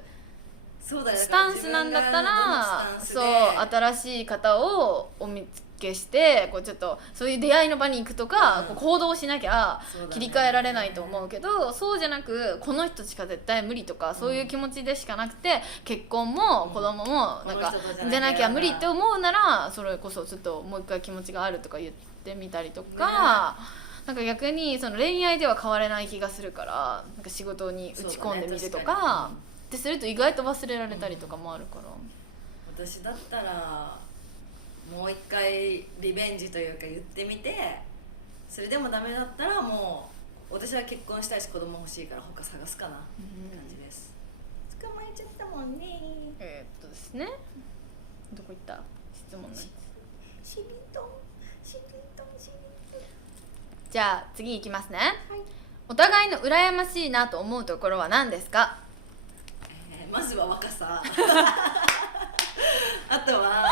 スタンスなんだったら、そう新しい方をお見つけして、こうちょっとそういう出会いの場に行くとか、こう行動しなきゃ切り替えられないと思うけど、そうじゃなくこの人しか絶対無理とか、そういう気持ちでしかなくて、結婚も子供もなんかじゃなきゃ無理って思うなら、それこそちょっともう一回気持ちがあるとか言ってみたりとか、なんか逆にその恋愛では変われない気がするから、なんか仕事に打ち込んでみるとかってすると意外と忘れられたりとかもあるから、私だったらもう一回リベンジというか言ってみて、それでもダメだったらもう私は結婚したいし子供欲しいから他探すかなって感じです。捕まえちゃったもんね。ですね、どこ行った質問のやつ。しりとん。じゃあ次いきますね、はい、お互いの羨ましいなと思うところは何ですか？まずは若さあとは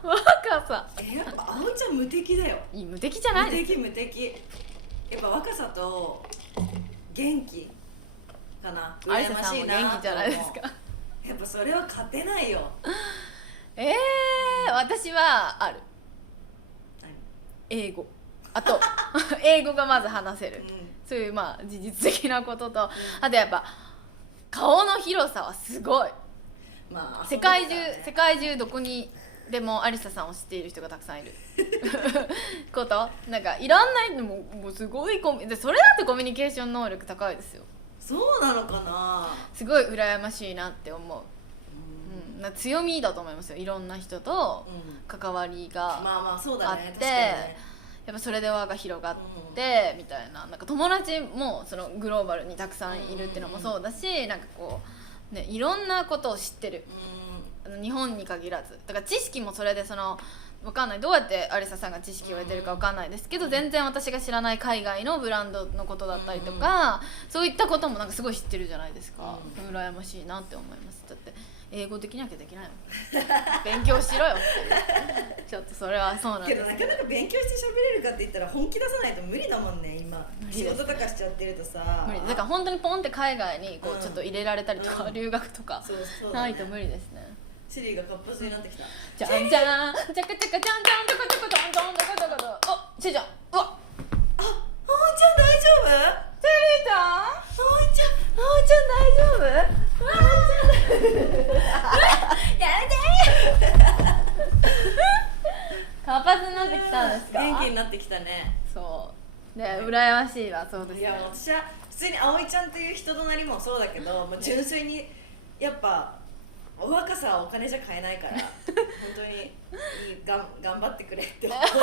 若さ。やっぱ葵ちゃん無敵だよ。無敵じゃないです。無敵。やっぱ若さと元気かな。羨ましいな。元気じゃないですか。やっぱそれは勝てないよ。私はある。英語。あと英語がまず話せる、そういうまあ事実的なことと、あとやっぱ顔の広さはすごい、世界中どこにでもアリサさんを知っている人がたくさんいることなんかいろんなもうすごいで、それだってコミュニケーション能力高いですよ。そうなのかな。すごい羨ましいなって思う。強みだと思いますよ。いろんな人と関わりがあって、やっぱそれで輪が広がってみたいな、なんか友達もそのグローバルにたくさんいるっていうのもそうだし、なんかこうね、いろんなことを知ってる、日本に限らずだから、知識もそれでその分かんない、どうやってアリサさんが知識を得てるか分かんないですけど、全然私が知らない海外のブランドのことだったりとか、そういったこともなんかすごい知ってるじゃないですか。羨ましいなって思います。だって英語できなきゃできないの勉強しろよってちょっとそれはそうなんですけどなかなか勉強して喋れるかって言ったら本気出さないと無理だもんね今。仕事とかしちゃってるとさ無理だから本当にポンって海外にこうちょっと入れられたりとか、うん、留学とかそうないと無理ですね。シリが活発になってきた。じゃんじゃんチャカチャカチャンチャンチョコチョコトントントコトコト。あ、しーちゃん、うわ、あ、葵ちゃん大丈夫？チェリーちゃん、葵ちゃん大丈夫？やめて活発になってきたんですか？元気になってきたね。そうね、羨ましいわ。そうですね。いや私は普通に葵ちゃんという人となりもそうだけど、もう純粋にやっぱ若さはお金じゃ買えないから本当に頑張ってくれって思ってで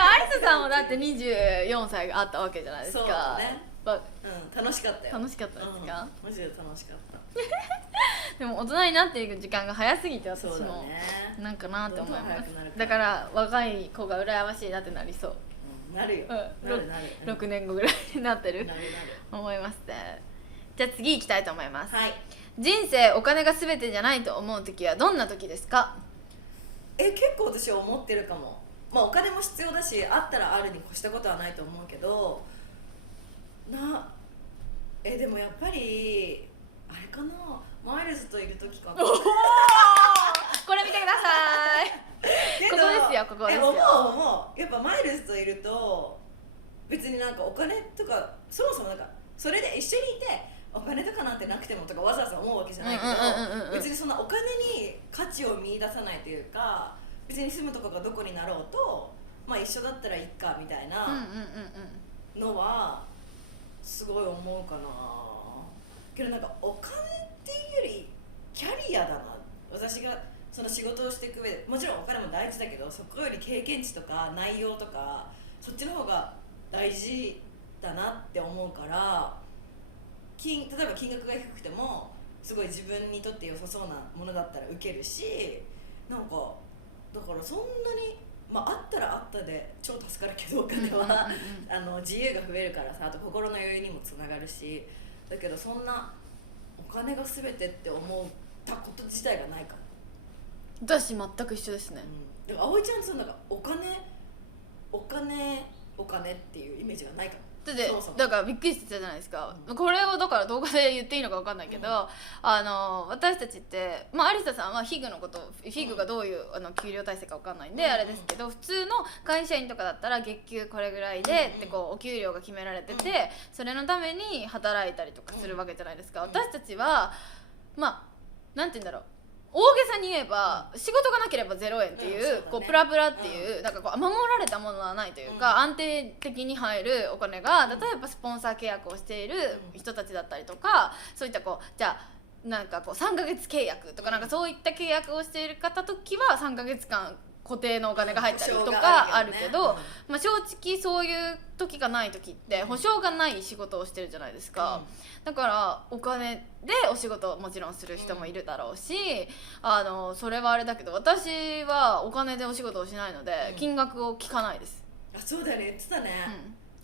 も有沙さんもだって24歳があったわけじゃないですか。そうだね、うん、楽しかったよ。楽しかったですか？マジで楽しかったでも大人になっていく時間が早すぎて私そうだもね、なんかなって思います。どんどん早くなるからだから若い子が羨ましいなってなりそう。なるよ、うん、なるなる、6年後ぐらいになってるなる思いますね。じゃあ次行きたいと思います。はい。人生お金が全てじゃないと思う時はどんな時ですか？結構私は思ってるかも。まあお金も必要だし、あったらあるに越したことはないと思うけどでもやっぱりあれかな、マイルズといる時かな。これ見てくださいここですよ、ここですよ。思うやっぱマイルズといると別になんかお金とかそもそもなんかそれで一緒にいてお金とかなんてなくてもとかわざわざ思うわけじゃないけど、別にそんなお金に価値を見出さないというか、別に住むとこがどこになろうとまあ一緒だったらいっかみたいなのはすごい思うかな。けどなんかお金っていうよりキャリアだな。私がその仕事をしていく上でもちろんお金も大事だけど、そこより経験値とか内容とかそっちの方が大事だなって思うから、例えば金額が低くてもすごい自分にとって良さそうなものだったら受けるし、なんかだからそんなにまああったらあったで超助かるけどお金は自由が増えるからさ、あと心の余裕にもつながるし、だけどそんなお金が全てって思ったこと自体がないかも。私全く一緒ですね。だから葵ちゃんとなんかお金っていうイメージがないかも。だってそうだからびっくりしてたじゃないですか、これをだから動画で言っていいのか分かんないけど、私たちってまあ有沙さんはヒグのことヒグがどういう給料体制か分かんないんであれですけど、普通の会社員とかだったら月給これぐらいでってこうお給料が決められてて、それのために働いたりとかするわけじゃないですか。私たちはまあなんて言うんだろう、大げさに言えば仕事がなければ0円っていう、こうプラプラっていう、なんかこう守られたものはないというか、安定的に入るお金が、例えばスポンサー契約をしている人たちだったりとか、そういったこうじゃあなんかこう3ヶ月契約とか、なんかそういった契約をしている方時は3ヶ月間固定のお金が入ったりとかあるけど、まあ正直そういう時がない時って保証がない仕事をしてるじゃないですか。だからお金でお仕事をもちろんする人もいるだろうし、それはあれだけど、私はお金でお仕事をしないので金額を聞かないです。あ、そうだね、言ってたね、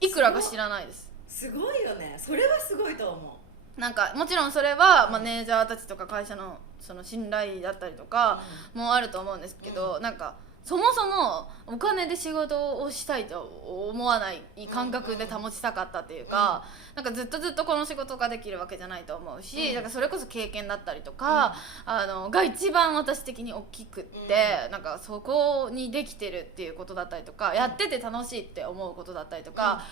いくらか知らないです。すごいよね、それはすごいと思う。なんかもちろんそれはマネージャーたちとか会社のその信頼だったりとかもあると思うんですけど、なんかそもそもお金で仕事をしたいと思わない感覚で保ちたかったっていうか、なんかずっとこの仕事ができるわけじゃないと思うし、だからそれこそ経験だったりとか、が一番私的に大きくって、なんかそこにできてるっていうことだったりとか、やってて楽しいって思うことだったりとか、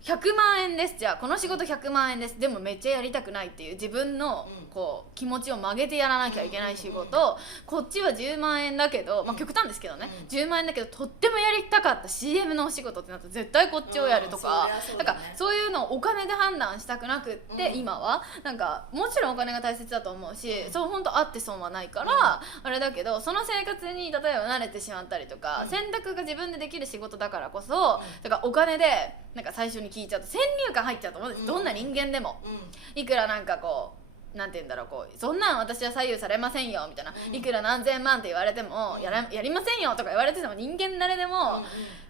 100万円です、じゃあこの仕事100万円です、でもめっちゃやりたくないっていう自分のこう気持ちを曲げてやらなきゃいけない仕事、こっちは10万円だけど、まあ極端ですけどね、10万円だけどとってもやりたかった CM のお仕事ってなったら絶対こっちをやるとか、なんかそういうのをお金で判断したくなくって、今はなんかもちろんお金が大切だと思うし、そう本当あって損はないからあれだけど、その生活に例えば慣れてしまったりとか、選択が自分でできる仕事だからこそ、だからお金でなんか最初に聞いちゃうと先入観入っちゃうと思うんです、どんな人間でも。いくらなんかこうなんて言うんだろう、こうそんなん私は左右されませんよみたいな、いくら何千万って言われても、やりませんよとか言われてても、人間誰でも、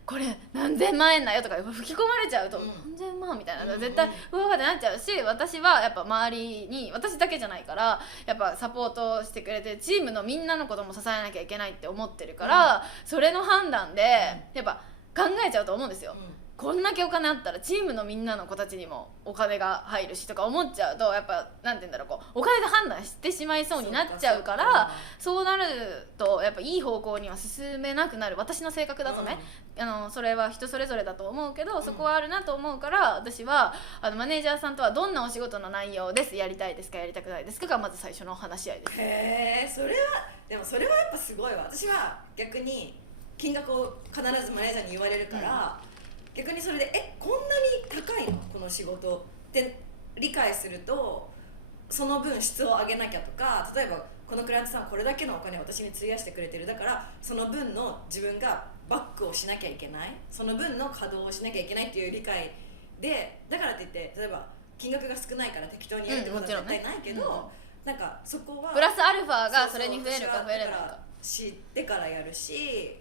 これ何千万円だよとか吹き込まれちゃうと、何千万みたいな、絶対うわーってなっちゃうし、私はやっぱ周りに、私だけじゃないからやっぱサポートしてくれてチームのみんなのことも支えなきゃいけないって思ってるから、それの判断でやっぱ考えちゃうと思うんですよ。こんだけお金あったらチームのみんなの子たちにもお金が入るしとか思っちゃうと、やっぱなんて言うんだろう、こうお金で判断してしまいそうになっちゃうから、そうなるとやっぱいい方向には進めなくなる。私の性格だとね、それは人それぞれだと思うけど、そこはあるなと思うから、私はマネージャーさんとはどんなお仕事の内容です、やりたいですかやりたくないですかがまず最初の話し合いです。へえ、それはやっぱすごいわ。私は逆に金額を必ずマネージャーに言われるから、逆にそれでこんなに高いのこの仕事って理解すると、その分質を上げなきゃとか、例えばこのクライアントさんはこれだけのお金を私に費やしてくれてる、だからその分の自分がバックをしなきゃいけない、その分の稼働をしなきゃいけないっていう理解で、だからって言って例えば金額が少ないから適当にやるってことは絶対ないけど、なんかそこはプラスアルファがそれに増えるか増えないか知ってからやるし、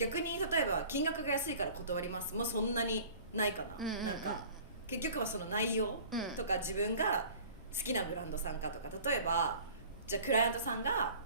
逆に例えば金額が安いから断りますもうそんなにないかな、なんか結局はその内容とか自分が好きなブランドさんかとか、例えばじゃあクライアントさんが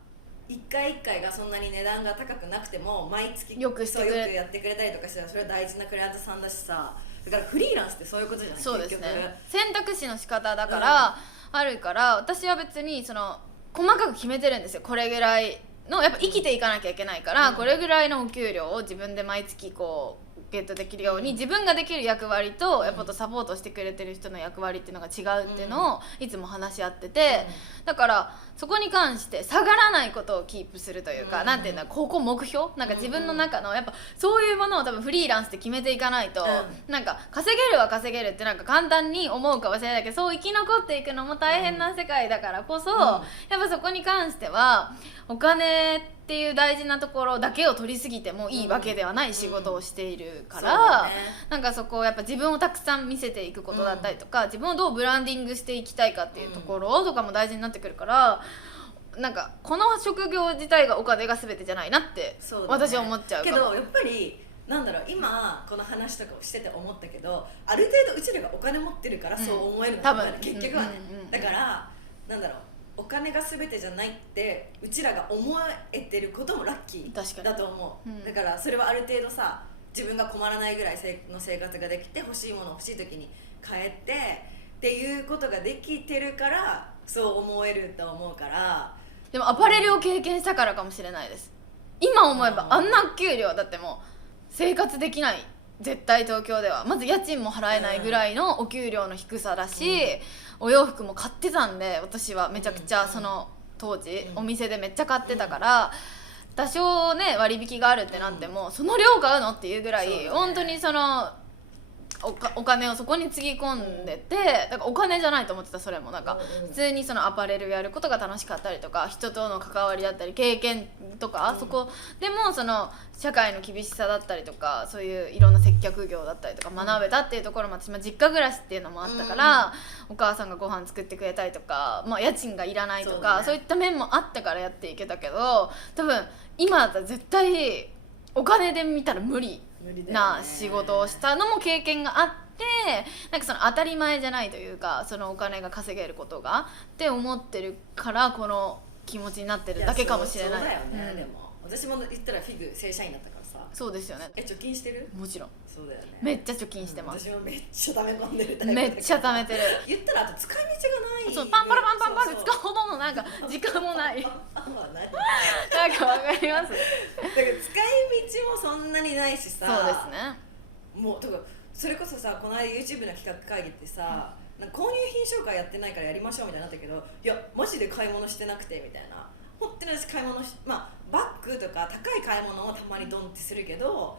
一回一回がそんなに値段が高くなくても毎月よくやってくれたりとかしたら、それは大事なクライアントさんだしさ、だからフリーランスってそういうことじゃない。そうですね、選択肢の仕方だから、あるから、私は別にその細かく決めてるんですよ。これぐらいのやっぱ生きていかなきゃいけないから、これぐらいのお給料を自分で毎月こうゲットできるように、自分ができる役割とやっぱサポートしてくれてる人の役割っていうのが違うっていうのをいつも話し合ってて、だからそこに関して下がらないことをキープするというか、なんていうんだ、ここ目標なんか自分の中のやっぱそういうものを多分フリーランスで決めていかないと、なんか稼げるは稼げるってなんか簡単に思うかもしれないけど、そう生き残っていくのも大変な世界だからこそ、やっぱそこに関してはお金っていう大事なところだけを取りすぎてもいいわけではない仕事をしているから、なんかそこをやっぱ自分をたくさん見せていくことだったりとか、自分をどうブランディングしていきたいかっていうところとかも大事になってくるから、なんかこの職業自体がお金が全てじゃないなって私は思っちゃうかも。けどやっぱりなんだろう、今この話とかをしてて思ったけど、ある程度うちらがお金持ってるからそう思えるの、多分結局はね、だからなんだろう、お金が全てじゃないってうちらが思えてることもラッキーだと思う、だからそれはある程度さ、自分が困らないぐらいの生活ができて、欲しいものを欲しい時に買えてっていうことができてるからそう思えると思うから。でもアパレルを経験したからかもしれないです。今思えばあんな給料だってもう生活できない、絶対東京ではまず家賃も払えないぐらいのお給料の低さだし、お洋服も買ってたんで、私はめちゃくちゃその当時お店でめっちゃ買ってたから、多少ね割引があるってなってもその量買うのっていうぐらい、本当にそのお金をそこにつぎ込んでて、だからお金じゃないと思ってた。それもなんか普通にそのアパレルやることが楽しかったりとか、人との関わりだったり経験とか、そこでもその社会の厳しさだったりとか、そういういろんな接客業だったりとか学べたっていうところも、私も実家暮らしっていうのもあったから、お母さんがご飯作ってくれたりとか、家賃がいらないとか、そういった面もあったからやっていけたけど、多分今だったら絶対お金で見たら無理な仕事をしたのも経験があって、なんかその当たり前じゃないというか、そのお金が稼げることがって思ってるから、この気持ちになってるだけかもしれない。そうだよね、でも私も言ったらフィグ正社員だったからさ。そうですよね。貯金してる？もちろん。そうだよね。めっちゃ貯金してます。私もめっちゃ溜め込んでるタイプ。めっちゃ貯めてる。言ったらあと使い道がない。そう、パンパラパンパンパンって使うほどのなんか時間もない。なんかわかります。だから使い道もそんなにないしさ。そうですね。もうとかそれこそさ、この間 YouTube の企画会議ってさ、なんか購入品紹介やってないからやりましょうみたいになったけど、いやマジで買い物してなくてみたいな。本当に私買い物バッグとか高い買い物はたまにドンってするけど、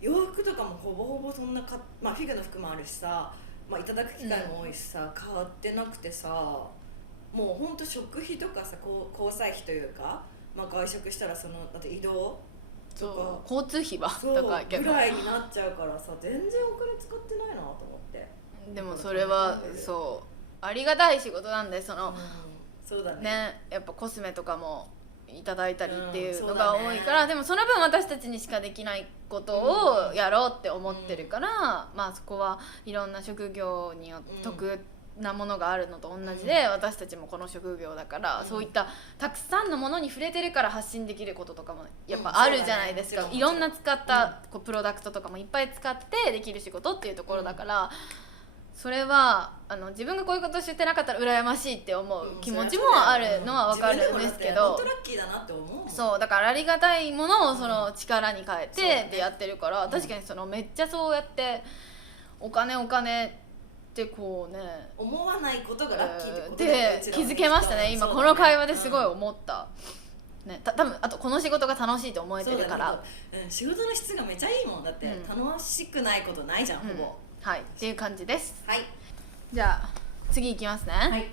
洋服とかもほぼほぼそんなフィグの服もあるしさ、いただく機会も多いしさ、買ってなくてさ、もうほんと食費とかさ、交際費というか、外食したらそのあと移動とか交通費は高いけどぐらいになっちゃうからさ、全然お金使ってないなと思って。でもそれはそうありがたい仕事なんで、その、そうだね。ね、やっぱコスメとかもいただいたりっていうのうんが多いから、でもその分私たちにしかできないことをやろうって思ってるから、まあそこはいろんな職業によって得なものがあるのと同じで、私たちもこの職業だから、そういったたくさんのものに触れてるから発信できることとかもやっぱあるじゃないですか、いろんな使ったこうプロダクトとかもいっぱい使ってできる仕事っていうところだから、それは自分がこういうことしてなかったら羨ましいって思う気持ちもあるのは分かるんですけど、本当ラッキーだなって思う。そうだからありがたいものをその力に変えてってやってるから、確かにそのめっちゃそうやってお金ってこうね思わないことがラッキーってことで気づけましたね今この会話ですごい思った、ね、多分あとこの仕事が楽しいと思えてるから、仕事の質がめちゃいいもんだって、楽しくないことないじゃん、ほぼ。はいっていう感じです。はい、じゃあ次いきますね。はい、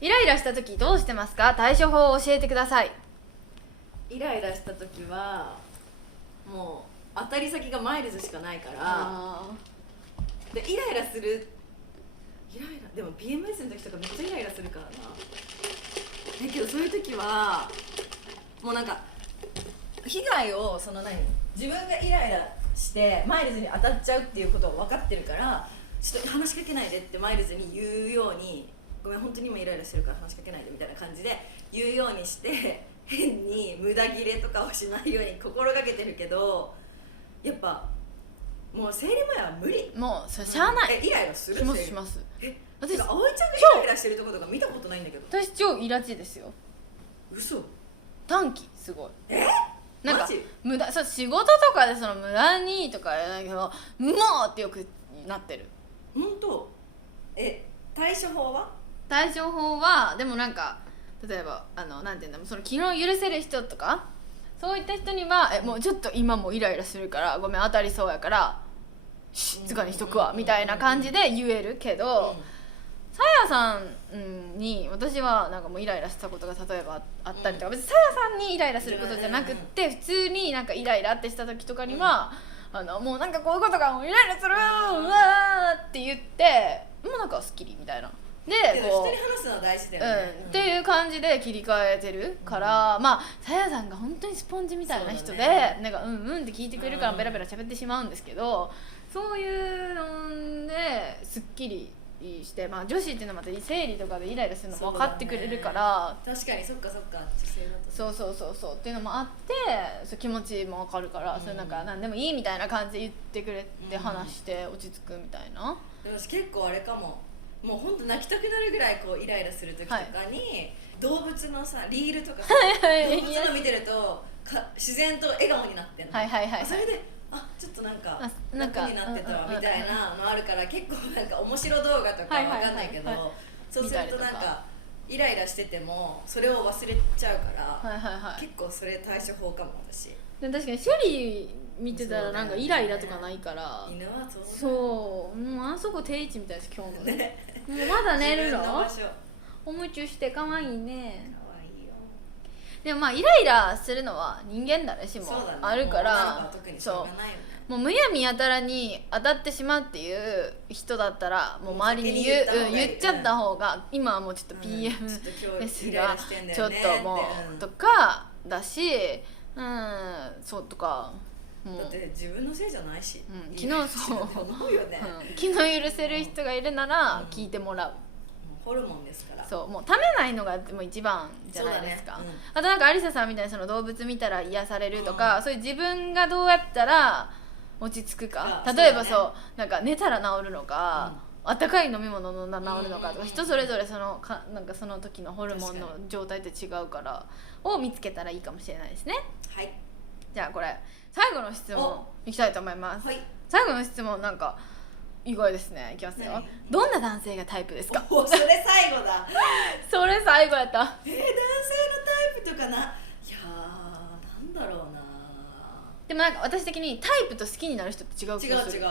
イライラした時どうしてますか？対処法を教えてください。イライラした時はもう当たり先がマイルズしかないから、でイライラでも PMS の時とかめっちゃイライラするからな。だけどそういう時はもうなんか被害を自分がイライラしてマイルズに当たっちゃうっていうことを分かってるから、ちょっと話しかけないでってマイルズに言うように、ごめん本当に今イライラしてるから話しかけないでみたいな感じで言うようにして、変に無駄切れとかをしないように心がけてるけど、やっぱもう生理前は無理。もうそれしゃあない。イライラする？します。私葵ちゃんがイライラしてるところとか見たことないんだけど。私超イラチですよ。嘘？短期すごい。なんかマジ？無駄、そう仕事とかでその無駄にとかやないけど、もうってよくなってる。本当？対処法は？対処法はでもなんか例えばなんていうんだろう、その気の許せる人とかそういった人にはもうちょっと今もイライラするからごめん当たりそうやから静かにしとくわみたいな感じで言えるけど、さやさんに私はなんかもうイライラしたことが例えばあったりとか、別にさやさんにイライラすることじゃなくって普通になんかイライラってした時とかにはもうなんかこういうことがもうイライラするうわーって言ってもうなんかスッキリみたいなでこう人に話すのは大事だよね、っていう感じで切り替えてるから、まあさやさんが本当にスポンジみたいな人で、なんかって聞いてくれるからベラベラ喋ってしまうんですけど、そういうのですっきりして、まあ、女子っていうのはまた生理とかでイライラするのも分かってくれるから、確かにそっか女性だとそうっていうのもあって、そう気持ちも分かるから、それなんか何でもいいみたいな感じで言ってくれて話して落ち着くみたいな。でも私結構あれかもうほんと泣きたくなるぐらいこうイライラする時とかに、動物のさリールとかさ動物の見てると自然と笑顔になってんの、それでちょっとなんか楽になってたわみたいなのあるから、結構なんか面白動画とかわかんないけど、そうするとなんかイライラしててもそれを忘れちゃうから、結構それ対処法かも私。確かにシェリー見てたらなんかイライラとかないから、犬はそうもうあそこ定位置みたいです今日のねもうまだ寝るのおむちゅして可愛いね。でもまあイライラするのは人間誰しもあるから、もうむやみやたらに当たってしまうっていう人だったらもう周りに言っちゃった方が、今はもうちょっと PMS がちょっともうとかだし、そうとかだって自分のせいじゃないし、気の許せる人がいるなら聞いてもらう。ホルモンですから。そうもうためないのがもう一番じゃないですか、あとなんかアリサさんみたいにその動物見たら癒されるとか、そういう自分がどうやったら落ち着くか、例えばなんか寝たら治るのか、あったかい飲み物飲んだら治るのかとか、人それぞれなんかその時のホルモンの状態って違うからを見つけたらいいかもしれないですね。はい、じゃあこれ最後の質問いきたいと思います。最後の質問なんか意外ですね。いきますよ。どんな男性がタイプですか？それ最後だそれ最後やった。男性のタイプとかな、いやなんだろうな。でもなんか私的にタイプと好きになる人って違う気がする。違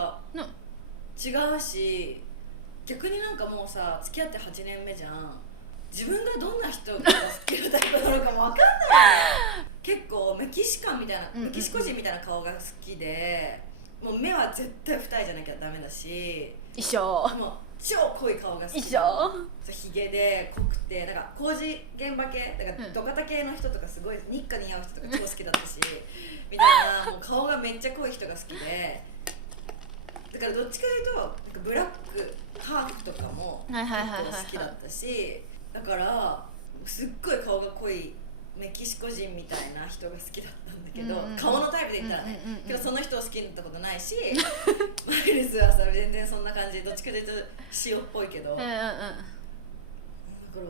うし、逆になんかもうさ付き合って8年目じゃん。自分がどんな人が好きなタイプなのかも分かんない結構メキシカンみたいな、メキシコ人みたいな顔が好きで、もう目は絶対二重じゃなきゃダメだし、一緒。もう超濃い顔が好き。一緒。ひげで濃くて、なんか工事現場系、だからドカタ系の人とかすごい日課に似合う人とか超好きだったしみたいな、もう顔がめっちゃ濃い人が好きで、だからどっちかというとなんかブラックハーフとかも結構好きだったし、だからすっごい顔が濃いメキシコ人みたいな人が好きだったんだけど、顔のタイプで言ったらね、けどその人を好きになったことないしマイルズはさ全然そんな感じで、どっちかというと塩っぽいけど、だから分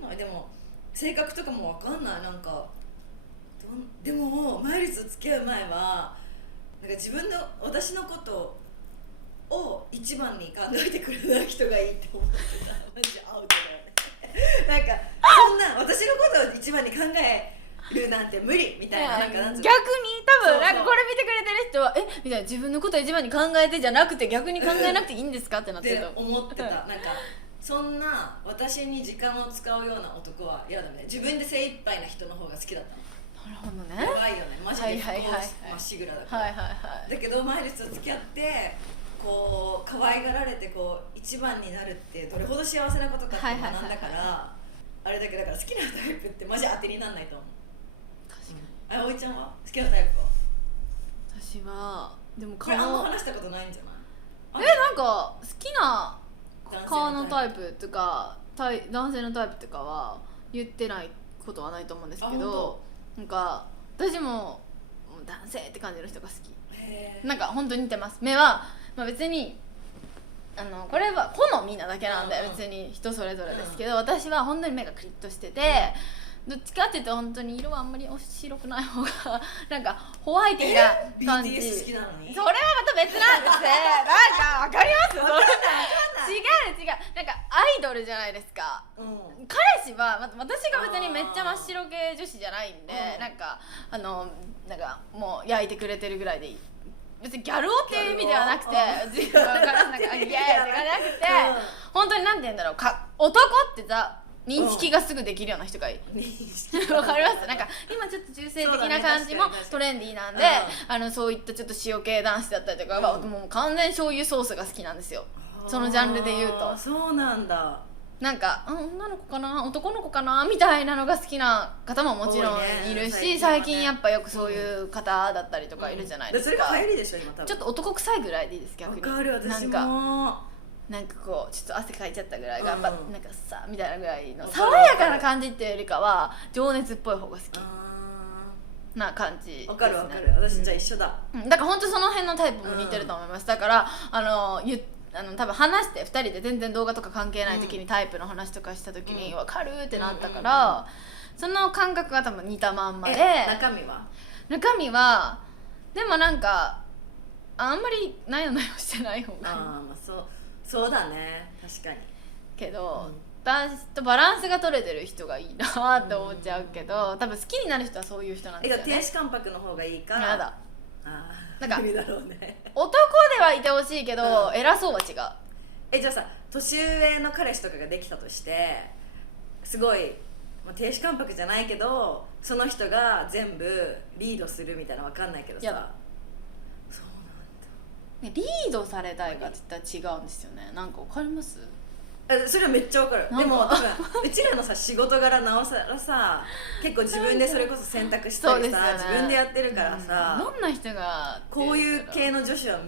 かんない。でも性格とかも分かんない。なんかでもマイルズと付き合う前はなんか自分の私のことを一番に考えてくれる人がいいって思ってた。マジアウトだよねなんかそんな私のことを一番に考えるなんて無理みたいな、なんかなん逆に多分なんかこれ見てくれてる人はみたいな、自分のことを一番に考えてじゃなくて逆に考えなくていいんですかってなってると思ってた。なんかそんな私に時間を使うような男は嫌だね。自分で精一杯な人の方が好きだったの。なるほどね。やばいよねマジで。まっしぐらだから、だけどマイルズと付き合ってこう可愛がられてこう一番になるってどれほど幸せなことかって学んだから、あれだけだから好きなタイプってマジ当てになんないと思う。確かに。葵ちゃんは好きなタイプは？私はでもこれあんま話したことないんじゃない？なんか好きな顔のタイプとか男性のタイプとかは言ってないことはないと思うんですけど、なんか私も男性って感じの人が好き。なんか本当に似てます。目は、別にこれは好みなだけなんで別に人それぞれですけど、私は本当に目がクリッとしてて、どっちかっていうと本当に色はあんまり白くない方がなんかホワイティーな感じ。BTS 好きなのに？それはまた別なんですねなんかわかります？違うなんかアイドルじゃないですか、彼氏は私が別にめっちゃ真っ白系女子じゃないんで、なんかなんかもう焼いてくれてるぐらいでいい。別にギャル男っていう意味ではなくて、自分からなんかイエーイじゃなくて、本当になんて言うんだろう、男って認識がすぐできるような人がいい。わかります？なんか今ちょっと中性的な感じもトレンディーなんで、そういったちょっと塩系男子だったりとかは、もう完全醤油ソースが好きなんですよ。そのジャンルで言うと。そうなんだ。なんか女の子かな男の子かなみたいなのが好きな方ももちろんいるし、最近やっぱよくそういう方だったりとかいるじゃないですか。それが流行りでしょ今多分。ちょっと男臭いぐらいでいいです逆に。わかる。私もなんかこうちょっと汗かいちゃったぐらい頑張ってなんかさみたいなぐらいの爽やかな感じっていうよりかは情熱っぽい方が好きな感じですね。わかるわかる。私じゃあ一緒だ。だから本当その辺のタイプも似てると思います。だから多分話して2人で全然動画とか関係ない時にタイプの話とかした時に分かるってなったから、その感覚が多分似たまんまで。中身はでもなんかあんまりなよなよしてない方がそうだね確かに。けど、私とバランスが取れてる人がいいなって思っちゃうけど、多分好きになる人はそういう人なんですよね。亭主関白の方がいいか。やだ。なんか無理だろうね。男ではいてほしいけど、偉そうは違う。じゃあさ年上の彼氏とかができたとしてすごい、亭主関白じゃないけどその人が全部リードするみたいなわかんないけどさ。そうなんだ。リードされたいかって言ったら違うんですよね。なんかわかります？それはめっちゃわかる。でも多分うちらのさ仕事柄なおさらさ結構自分でそれこそ選択したりさ、自分でやってるからさ、どんな人がこういう系の女子は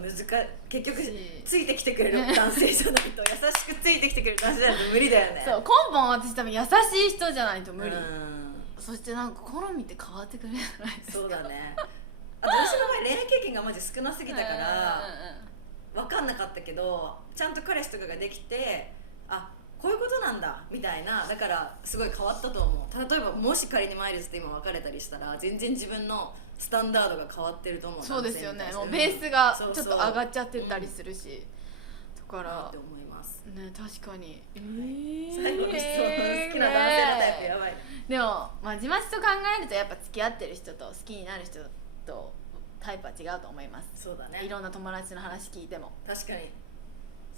結局ついてきてくれる男性じゃないと優しくついてきてくれる男性じゃないと無理だよね。そう根本私多分優しい人じゃないと無理。そしてなんか好みって変わってくれないですか？そうだね。私の場合恋愛経験がマジ少なすぎたから分かんなかったけど、ちゃんと彼氏とかができてこういうことなんだみたいな、だからすごい変わったと思う。例えばもし仮にマイルズと今別れたりしたら全然自分のスタンダードが変わってると思う。そうですよね。もうベースがちょっと上がっちゃってたりするし、だからって思いますね。確かに。最後の質問、好きな男性のタイプやばい。でも自待ちと考えるとやっぱ付き合ってる人と好きになる人とタイプは違うと思います。そうだね。いろんな友達の話聞いても。確かに。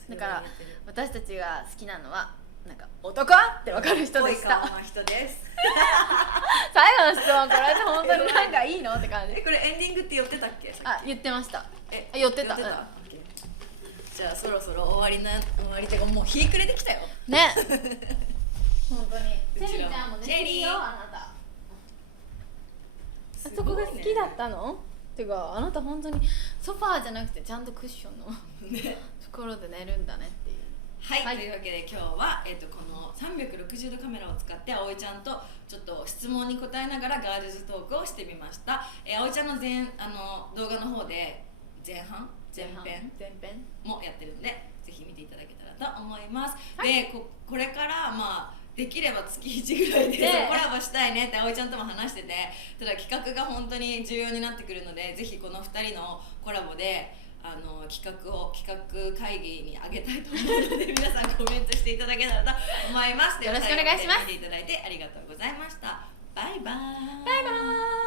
だから私たちが好きなのはなんか男って分かる人でした。濃い顔の人です。最後の質問これで本当になんかいいのって感じ。これエンディングって言ってたっけ？言ってました。言ってた。じゃあそろそろ終わりってかもう日暮れてきたよね本当にうちらもチェリーちゃんも寝てるよあなたすごいねそこが好きだったのてかあなた本当にソファーじゃなくてちゃんとクッションのねところで寝るんだねっていうはい、はいというわけで今日は、この360度カメラを使って葵ちゃんとちょっと質問に答えながらガールズトークをしてみました、葵ちゃんの動画の方で前編もやってるんでぜひ見ていただけたらと思います、はい、でこれからまあできれば月1ぐらいでコラボしたいねって葵ちゃんとも話してて、ただ企画が本当に重要になってくるのでぜひこの2人のコラボで企画会議にあげたいと思うので皆さんコメントしていただけたらと思います。よろしくお願いします。見ていただいてありがとうございました。バイバーイ。バイバーイ。